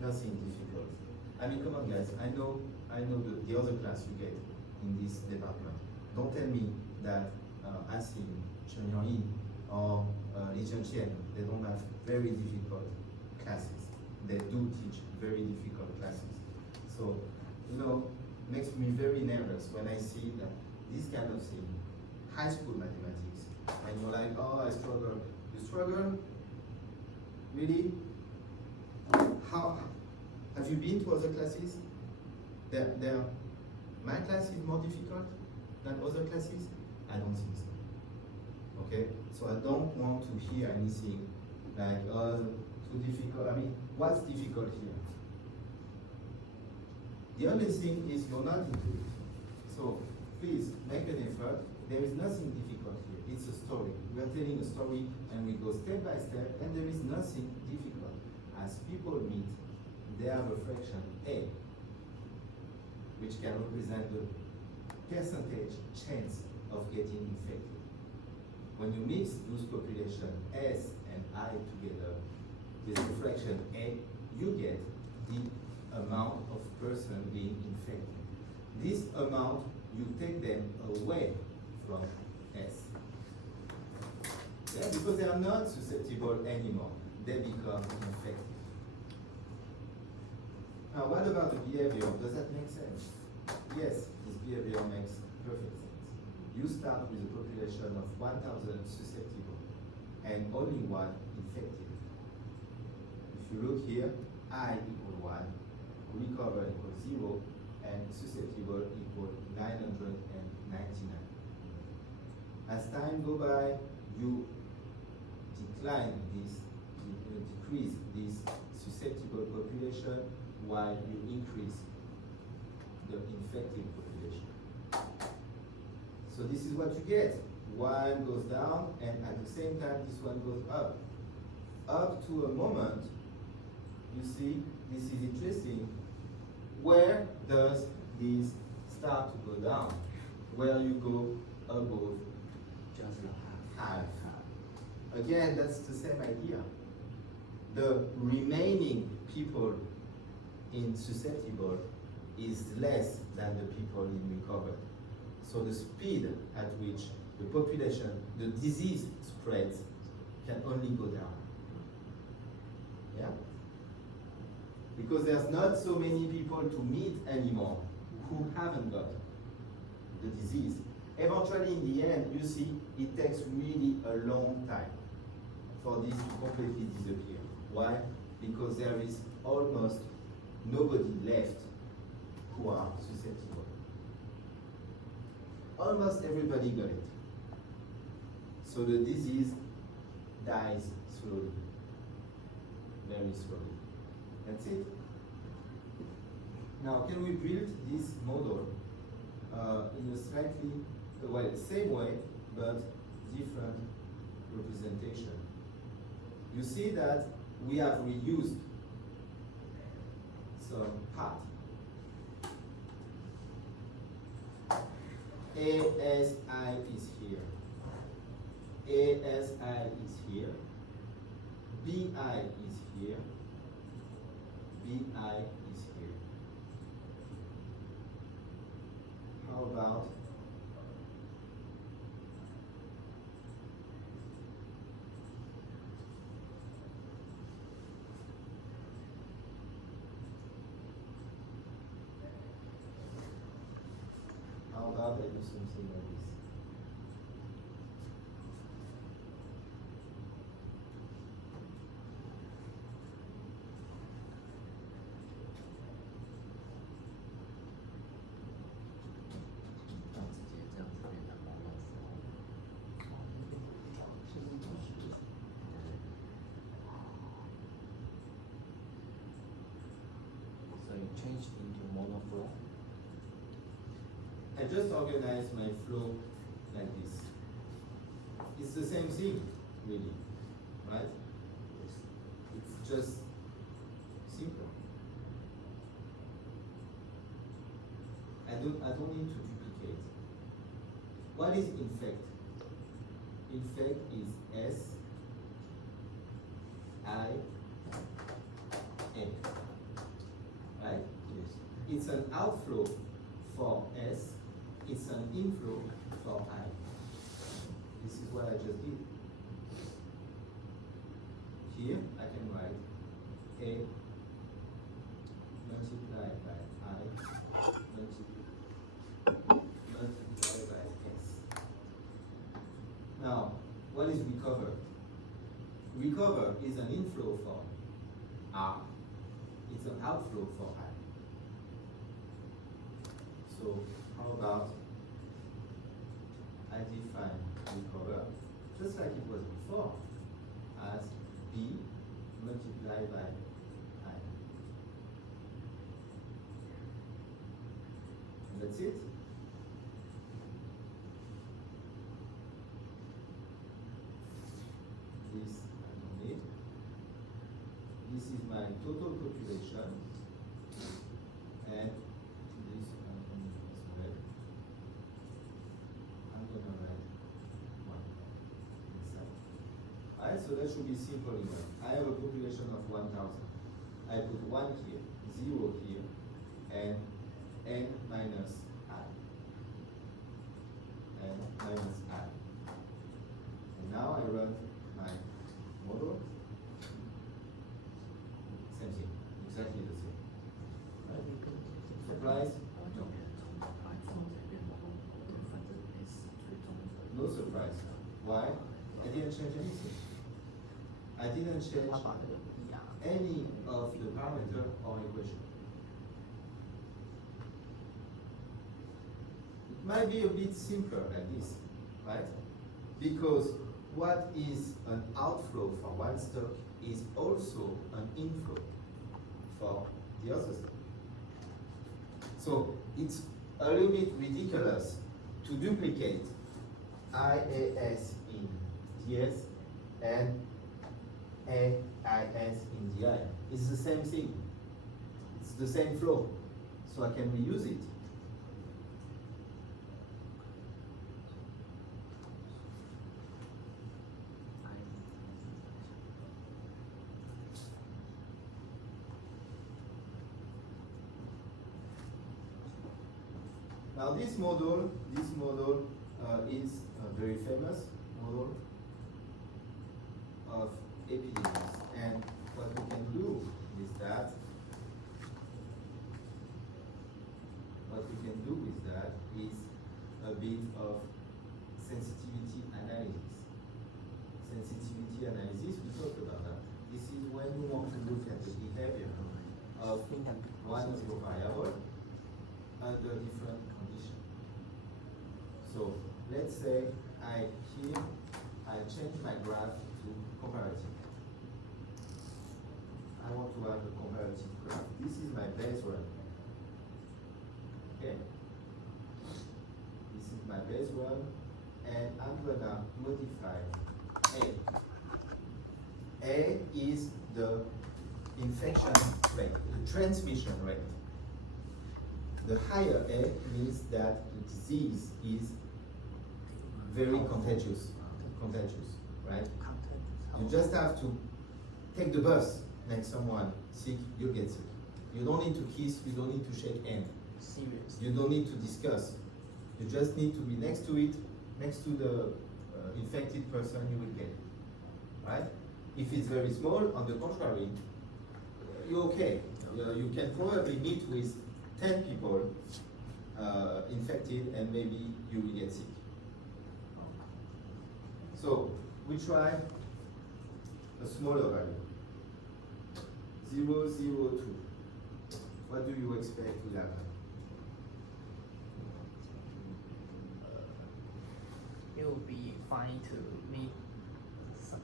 Nothing difficult. I mean, come on, guys. I know the other class you get in this department. Don't tell me that Asim, Chen Yongyin, or Li Chengqian, they don't have very difficult classes. They do teach very difficult classes. So, makes me very nervous when I see that this kind of thing, high school mathematics, and you're like, oh, I struggle. You struggle? Really? How? Have you been to other classes? My class is more difficult than other classes? I don't think so. Okay? So I don't want to hear anything like, oh, too difficult. I mean, what's difficult here? The only thing is you're not into it. So please make an effort. There is nothing difficult here. It's a story. We are telling a story and we go step by step and there is nothing difficult. As people meet, they have a fraction A, which can represent the percentage chance of getting infected. When you mix those populations S and I together with the fraction A, you get the amount of person being infected. This amount, you take them away from S. Yeah, because they are not susceptible anymore. They become infected. Now, what about the behavior? Does that make sense? Yes, this behavior makes perfect sense. You start with a population of 1,000 susceptible and only 1 infected. If you look here, I equal 1, recover equals 0, and susceptible equal 999. As time go by, you decline this, decrease this susceptible population while you increase the infected population. So this is what you get. one goes down, and at the same time this one goes up. Up to a moment, you see, this is interesting. Where does this start to go down? Where you go above just half. Again, that's the same idea. The remaining people in susceptible is less than the people in recovered. So the speed at which the population, the disease spreads can only go down. Yeah? Because there's not so many people to meet anymore who haven't got the disease. Eventually, in the end, you see, it takes really a long time for this to completely disappear. Why? Because there is almost nobody left who are susceptible. Almost everybody got it. So the disease dies slowly, very slowly. That's it. Now, can we build this model in a slightly, well, same way, but different representation? You see that we have reused some part. ASI is here. ASI is here. BI is here. BI is here. How about I do something like this? So you changed into monoflow. I just organize my flow like this. It's the same thing, really, right? It's just simple. I don't need to duplicate. What is infect? Infect is S I N, right? Yes. It's an outflow for S. It's an inflow for I. This is what I just did. Here I can write A multiplied by I multiplied by S. Now, what is recover? Recover is an inflow for R. It's an outflow for I. So how about I define recover just like it was before as B multiplied by I. And that's it. This I don't need. This is my total population, and this I don't need as well. I'm gonna write 1 inside. Alright, so that should be simple enough. I have a population of 1,000. I put 1 here, 0 here, and n minus I. N minus I. And now I run my model. Same thing, exactly the same. Right? Surprise? No surprise. Why? I didn't change anything. I didn't change 他把那个 ER any of the parameter or equation. It might be a bit simpler like this, right? Because what is an outflow for one stock is also an inflow for the other stock. So it's a little bit ridiculous to duplicate IAS in DS and AIS in DI. It's the same thing. It's the same flow. So I can reuse it. Now this model is a very famous model of epidemics, and what we can do with that, is a bit of sensitivity analysis. Sensitivity analysis, we talked about that. This is when we want to look at the behavior of one variable under different conditions. So let's say I change my graph to comparative. I want to have a comparative graph. This is my base run. Okay? This is my base run, and I'm gonna modify A. A is the infection rate, the transmission rate. The higher A means that the disease is very contagious, right? You just have to take the bus next someone sick, you get sick. You don't need to kiss, you don't need to shake hands. Serious. You don't need to discuss. You just need to be next to it, next to the infected person, you will get it, right? If it's very small, on the contrary, you're okay. You can probably meet with 10 people infected, and maybe you will get sick. So we try a smaller value, 0, 0, 2. What do you expect will happen? It will be fine to meet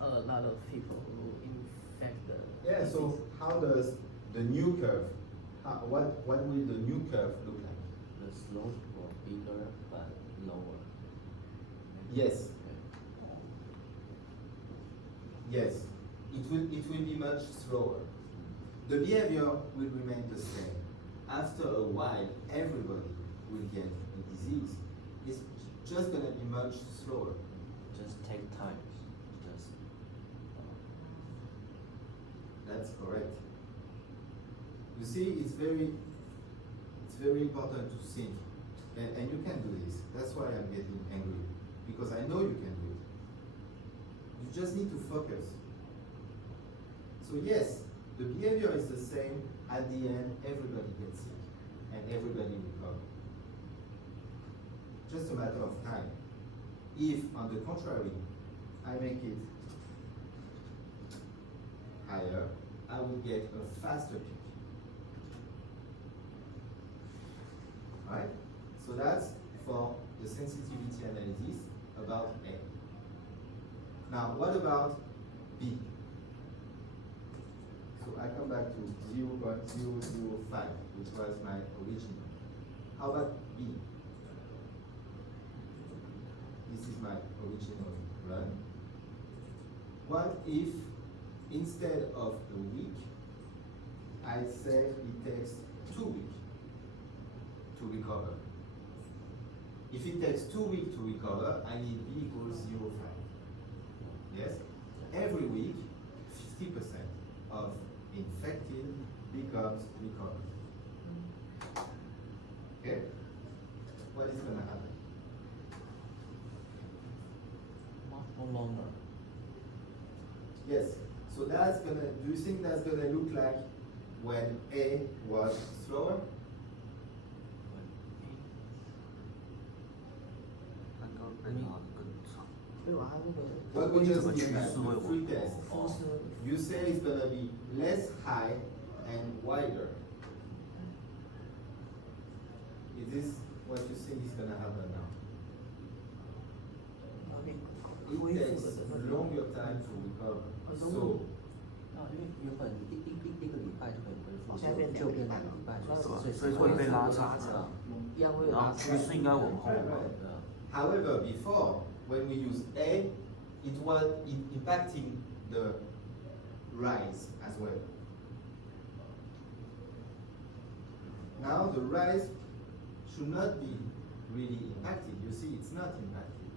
a lot of people who infect the Yeah, disease. so how does the new curve, what will the new curve look like? The slope will bigger but lower. Yes. Yes, it will be much slower. The behavior will remain the same. After a while, everybody will get the disease. It's just gonna be much slower. Just take time. Just. That's correct. You see, it's very important to think, and you can do this. That's why I'm getting angry, because I know you can do it. You just need to focus. So yes, the behavior is the same. At the end, everybody gets sick, and everybody recovers. Just a matter of time. If, on the contrary, I make it higher, I will get a faster peak. Right? So that's for the sensitivity analysis about A. Now, what about B? So I come back to 0.005, which was my original. How about B? This is my original run. What if instead of a week, I say it takes 2 weeks to recover? If it takes 2 weeks to recover, I need B equals 0.5. Yes? Every week, 50% of infected becomes recovered. Okay? What is going to happen? No longer. Yes. So that's going to, do you think that's going to look like when A was slower? What we just did that, the free test. You say it's going to be less high and wider. Is this what you think is going to happen now? It takes longer time to recover. So, 因为原本一个礼拜就可以恢复，现在变就变2个礼2拜个礼拜，所以会被拉长一样会有然后拉长趋势应该往后嘛。 However, before when we use A, it was impacting the rise as well. Now the rise should not be really impacted. You see, it's not impacted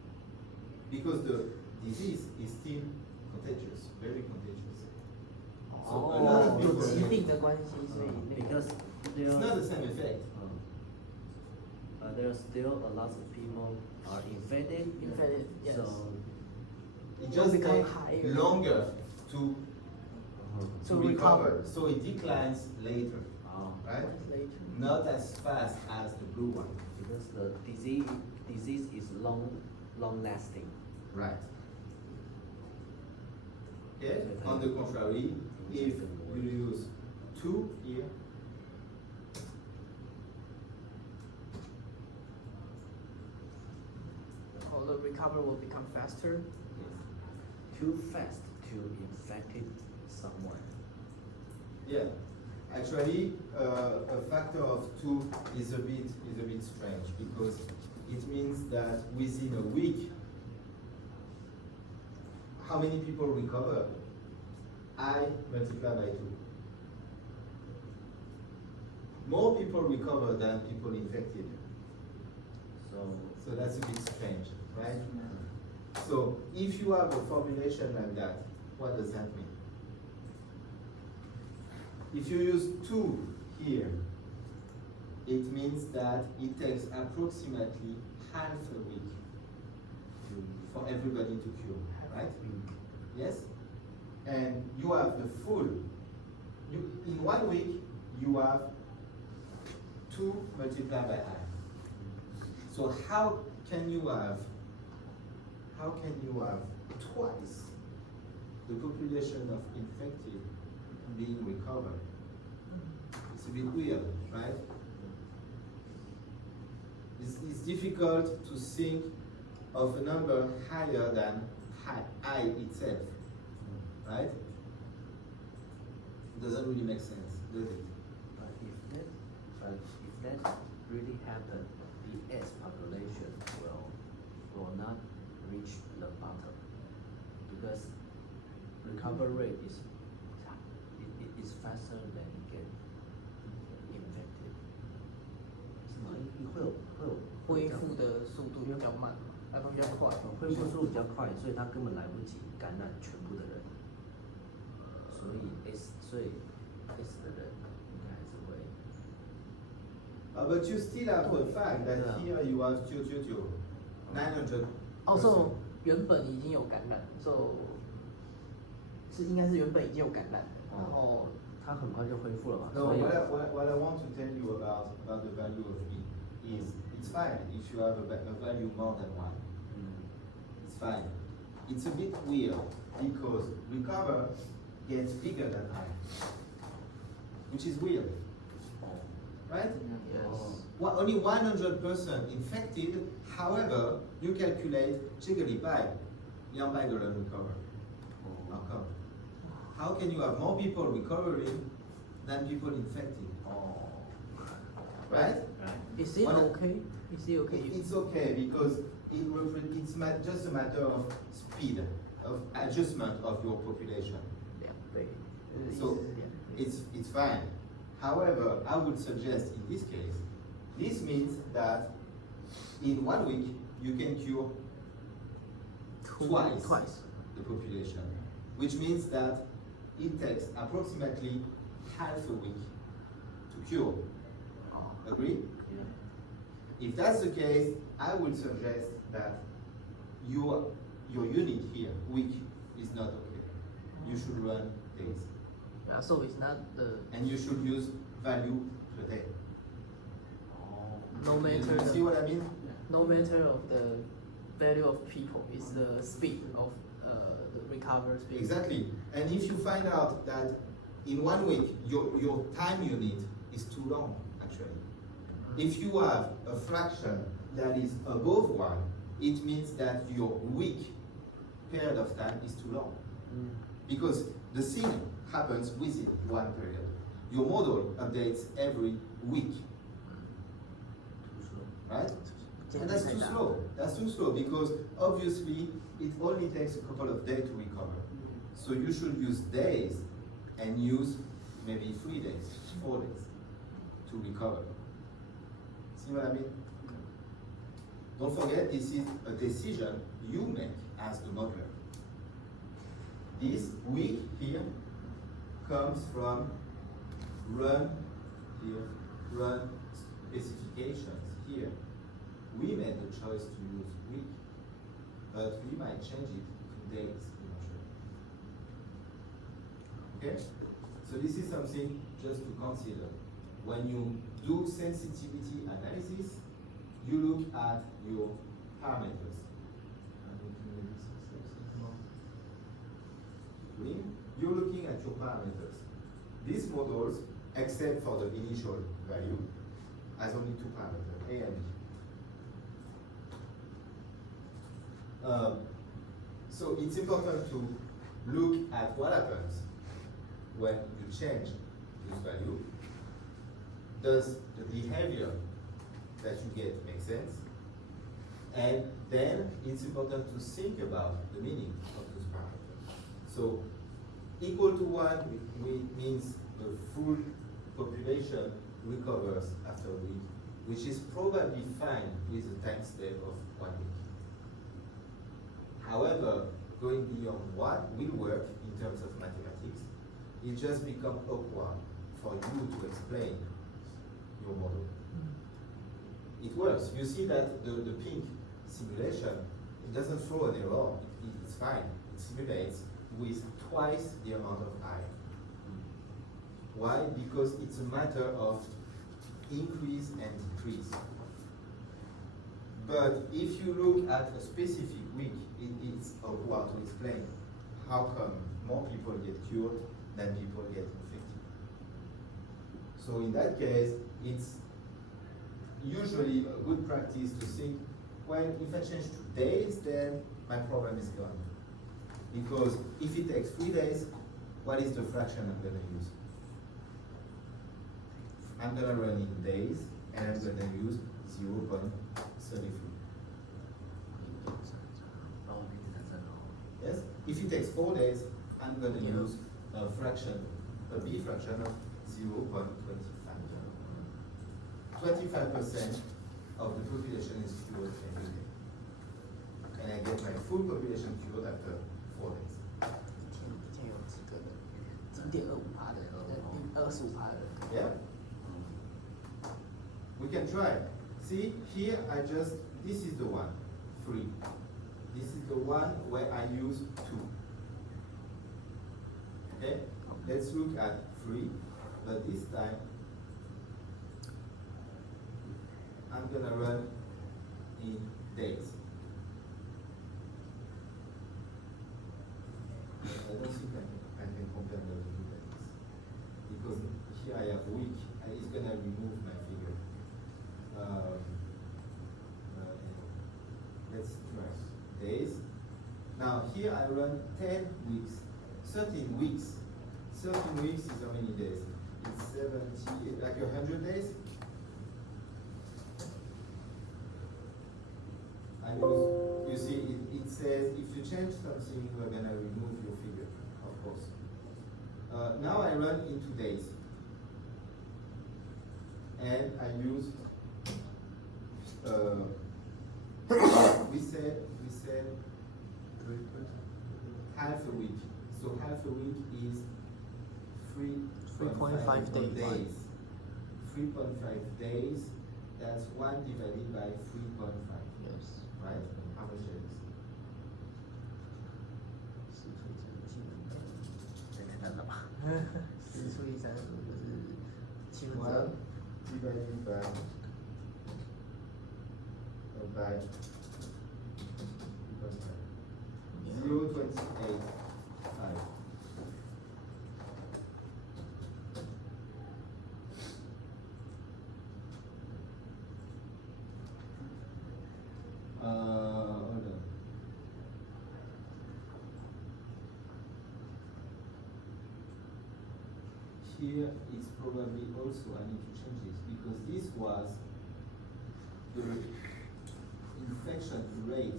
because the disease is still contagious, very contagious. So a lot of 有 people, 疾病的关系，所以那个 Because it's not the same effect. there are still a lot of people are infected. infected, yes. So It just become takes higher. longer to To recover, recover. so it declines later, right? later. Not as fast as the blue one. because the disease is long lasting. Right. Okay, on the contrary, if you use 2 here, Oh, the recovery will become faster. Too fast to infect someone. yeah, actually, a factor of 2 is a bit strange because it means that within a week, how many people recover? I multiply by 2. More people recover than people infected. So that's a bit strange, right? So if you have a formulation like that, what does that mean? If you use 2 here, it means that it takes approximately half a week for everybody to cure, right? Yes? And you have the full, in 1 week, you have 2 multiplied by I. So how can you have twice the population of infected being recovered? It's a bit weird, right? It's difficult to think of a number higher than I itself, right? It doesn't really make sense, does it? But if that really happened, the S population will not reach the bottom because recovery rate is faster than get infected. 恢复的速度比较慢，比较快。恢复速度比较快，所以它根本来不及感染全部的人，所以 S 的人应该还是会。But you still have the fact that here you have 900. 哦，so 原本已经有感染，so 应该是原本已经有感染，然后它很快就恢复了嘛。 No, 所以 what I want to tell you about the value of E is it's fine if you have a value more than 1. It's fine. It's a bit weird because recover gets bigger than I, which is weird, right? yes. Only 100% infected. However, you calculate jiggly pie, young pie gonna recover. How come? How can you have more people recovering than people infected? Right? Is it okay? Is it okay? It's okay because it's just a matter of speed, of adjustment of your population. 2倍， So it's fine. However, I would suggest in this case, this means that in 1 week you can cure twice the population, which means that it takes approximately half a week to cure. Agree? Yeah. If that's the case, I would suggest that your unit here, week, is not okay. You should run days. Yeah, so it's not the And you should use value per day. no matter You see what I mean? no matter of the value of people, it's the speed of the recovery speed. Exactly. And if you find out that in 1 week your time unit is too long, actually. If you have a fraction that is above 1, it means that your week period of time is too long. Because the thing happens within 1 period. Your model updates every week, right? And that's too slow. That's too slow because obviously it only takes a couple of days to recover. So you should use days and use maybe 3 days, 4 days to recover. See what I mean? Don't forget, this is a decision you make as the modeler. This week here comes from run here, run specifications here. We made the choice to use week, but we might change it to days eventually. Okay? So this is something just to consider. When you do sensitivity analysis, you look at your parameters. You're looking at your parameters. These models, except for the initial value, has only 2 parameters, A and B. So it's important to look at what happens when you change this value. Does the behavior that you get make sense? And then it's important to think about the meaning of those parameters. So equal to 1 means the full population recovers after a week, which is probably fine with a time step of 1 week. However, going beyond what will work in terms of mathematics, it just becomes awkward for you to explain your model. It works. You see that the pink simulation, it doesn't throw an error. It's fine. It simulates with twice the amount of I. Why? Because it's a matter of increase and decrease. But if you look at a specific week, it's awkward to explain how come more people get cured than people get infected. So in that case, it's usually a good practice to think, well, if I change to days, then my problem is gone. Because if it takes 3 days, what is the fraction I'm going to use? I'm going to run in days, and I'm going to use 0.33. Yes? If it takes 4 days, I'm going to use a fraction, a B fraction of 0.25. 25% of the population is cured every day. And I get my full population cured after 4 days. 一天有几个人？0.25%的人，25%的人。 Yeah? We can try. See, here this is the one, 3. This is the one where I use 2. Okay? Let's look at 3, but this time, I'm gonna run in days. I don't think I can compare the two days. Because here I have week, and it's gonna remove my figure. Let's try days. Now here I run 10 weeks, 13 weeks. 13 weeks is how many days? It's 70, like 100 days? And you see, it says if you change something, we're gonna remove your figure, of course. Now I run into days. And I use, we said half a week. So half a week is 3.5 days. 3.5 days, that's 1 divided by 3.5. Yes. Right? How much is it? 10除以35就是7分之2。 1 divided by 0.28. Hold on. Here it's probably also, I need to change this because this was the infection rate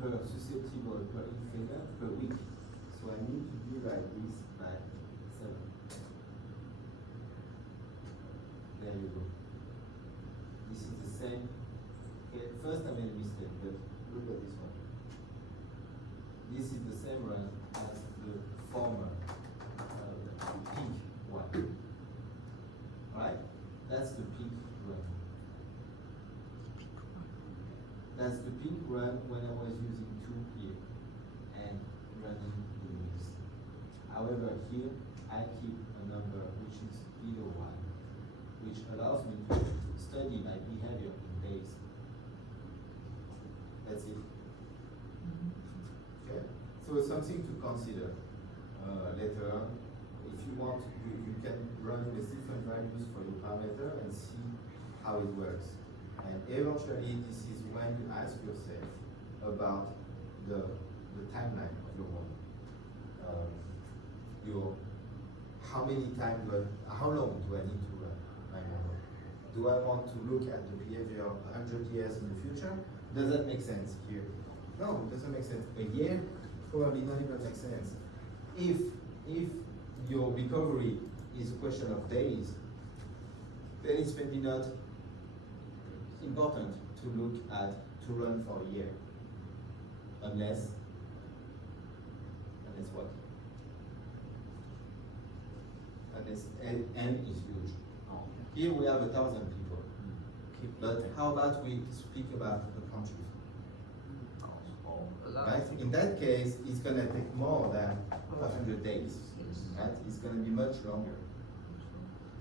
per susceptible per infection per week. So I need to divide this by 7. There you go. This is the same. Okay, first I made a mistake, but look at this one. This is the same run as the former pink one. Right? That's the pink run. That's the pink run when I was using 2 here and running the mix. However, here I keep a number which is below 1, which allows me to study my behavior in days. That's it. Okay? So it's something to consider later. If you want, you can run with different values for your parameter and see how it works. And eventually, this is when you ask yourself about the timeline of your model. How many times, how long do I need to run my model? Do I want to look at the behavior of 100 years in the future? Does that make sense here? No, it doesn't make sense. A year probably not even make sense. If your recovery is a question of days, then it's maybe not important to look at to run for a year, unless what? Unless N is huge. Here we have 1,000 people, but how about we speak about the country? Right? In that case, it's going to take more than 100 days. Right? It's going to be much longer.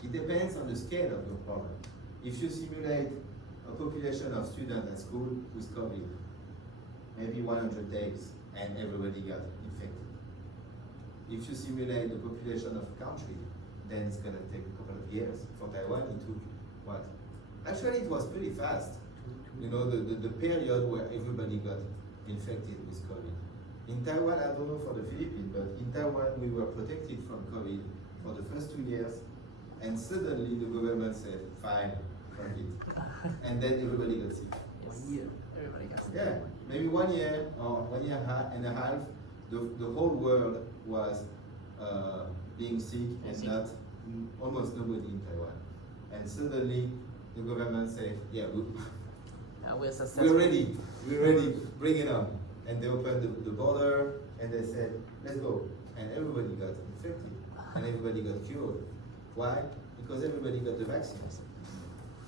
It depends on the scale of your problem. If you simulate a population of students at school with COVID, maybe 100 days, and everybody got infected. If you simulate the population of a country, then it's going to take a couple of years. For Taiwan, it took what? Actually, it was pretty fast. You know, the period where everybody got infected with COVID. In Taiwan, I don't know for the Philippines, but in Taiwan, we were protected from COVID for the first 2 years, and suddenly the government said, fine, fuck it. And then everybody got sick. 1 year, everybody got sick. Yeah, maybe 1 year or 1 year and a half, the whole world was being sick and not almost nobody in Taiwan. And suddenly the government said, yeah, we're ready, bring it on. And they opened the border and they said, let's go. And everybody got infected and everybody got cured. Why? Because everybody got the vaccines.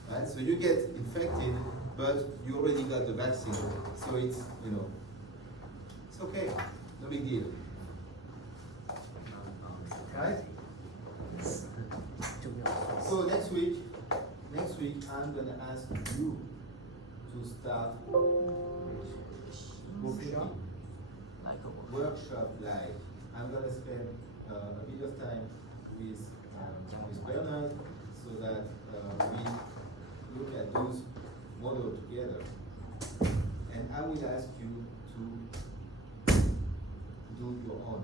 Right? So you get infected, but you already got the vaccine. So it's, you know, it's okay, no big deal. Right? So next week, I'm gonna ask you to start workshop like I'm gonna spend a bit of time with Bernard so that we look at those models together, and I will ask you to do your own.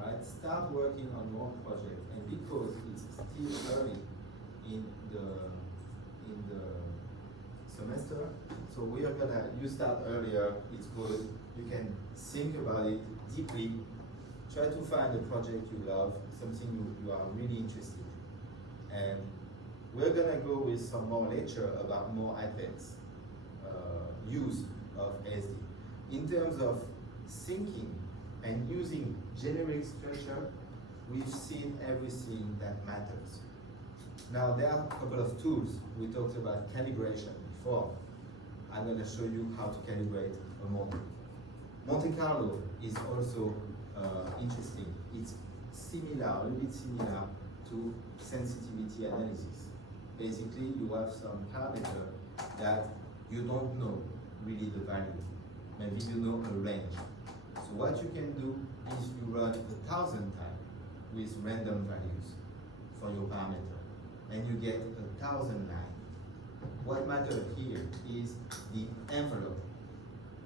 Alright, start working on your own project, and because it's still early in the semester, so we are gonna, you start earlier, it's good, you can think about it deeply, try to find a project you love, something you are really interested in. And we're gonna go with some more lecture about more advanced use of SD. In terms of thinking and using generic structure, we've seen everything that matters. Now there are a couple of tools. We talked about calibration before. I'm going to show you how to calibrate a model. Monte Carlo is also interesting. It's similar, a little bit similar to sensitivity analysis. Basically, you have some parameter that you don't know really the value. Maybe you know a range. So what you can do is you run 1,000 times with random values for your parameter, and you get 1,000 lines. What matters here is the envelope.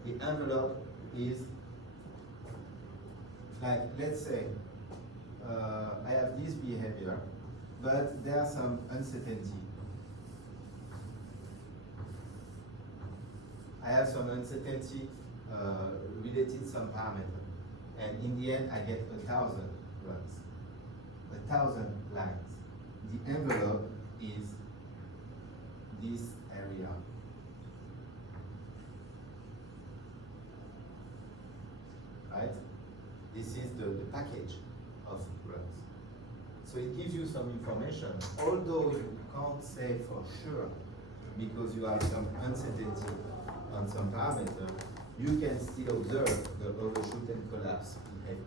The envelope is like, let's say, I have this behavior, but there's some uncertainty. I have some uncertainty related some parameter, and in the end I get 1,000 runs, 1,000 lines. The envelope is this area. Right? This is the package of runs. So it gives you some information, although you can't say for sure, because you have some uncertainty on some parameter, you can still observe the overshoot and collapse behavior.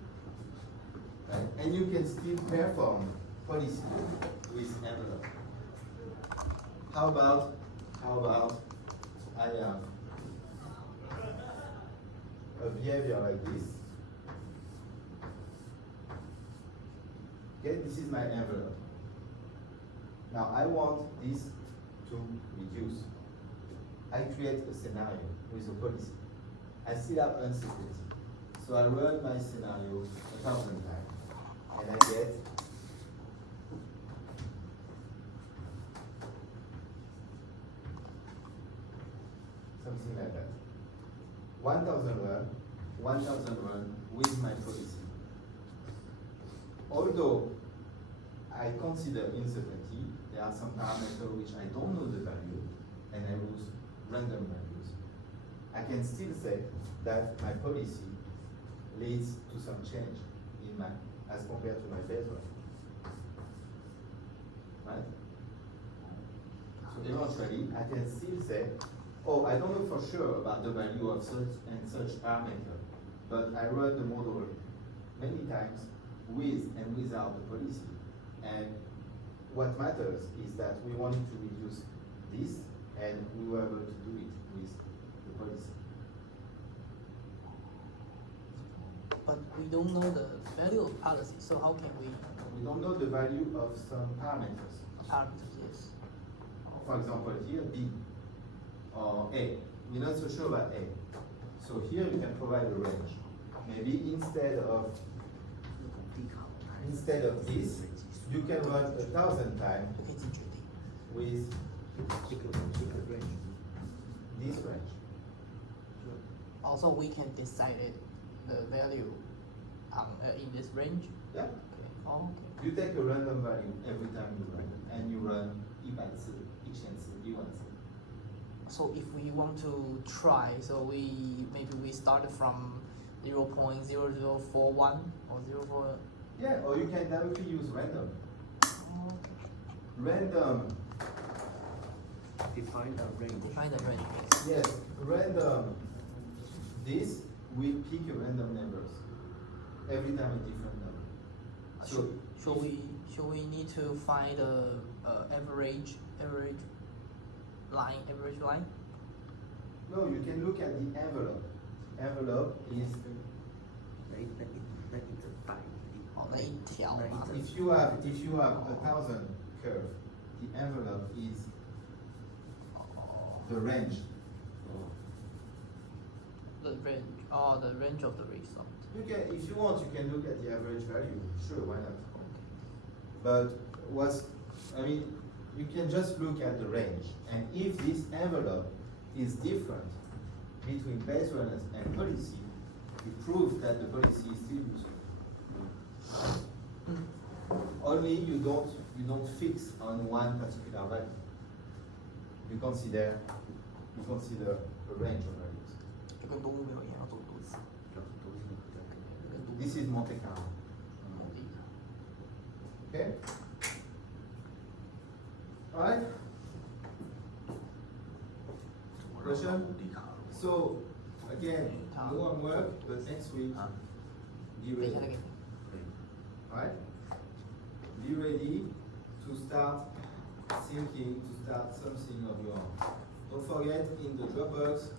Right? And you can still perform policy with envelope. How about I have a behavior like this. Okay, this is my envelope. Now I want this to reduce. I create a scenario with a policy. I still have uncertainty. So I run my scenario 1,000 times and I get something like that. 1,000 run with my policy. Although I consider uncertainty, there are some parameters which I don't know the value, and I use random values. I can still say that my policy leads to some change in my, as compared to my baseline. Right? So eventually, I can still say, oh, I don't know for sure about the value of such and such parameter, but I run the model many times with and without the policy. And what matters is that we wanted to reduce this, and we were able to do it with the policy. But we don't know the value of policy, so how can we We don't know the value of some parameters. parameters? Yes. For example, here B or A. We're not so sure about A. So here you can provide a range. Maybe instead of this, you can run 1,000 times 就可以自己决定。 with this range. Also, we can decide the value in this range. Yeah. Okay. Oh, okay. You take a random value every time you run, and you run 100次, 1,000次, 1,000次. So if we want to try, so maybe we start from 0.0041 or 0.4. Yeah, or you can directly use random. Oh, okay. Random, Define a range. Define the range. Yes. yes, random. This we pick a random numbers. Every time a different number. So Should we need to find a average line? no, you can look at the envelope. Envelope is Oh, 那一条嘛。 if you have 1,000 curve, the envelope is the range. The range of the result. You can, if you want, you can look at the average value. Sure, why not? Okay. But you can just look at the range, and if this envelope is different between baseline and policy, it proves that the policy is still useful. Only you don't fix on one particular value. You consider a range of values. 就跟多目标一样，要做多次。 This is Monte Carlo. Okay? Alright? Question? So, again, no homework, but next week, be 等一 ready. 下再给你。 Alright? Be ready to start thinking, to start something of your own. Don't forget, in the Dropbox,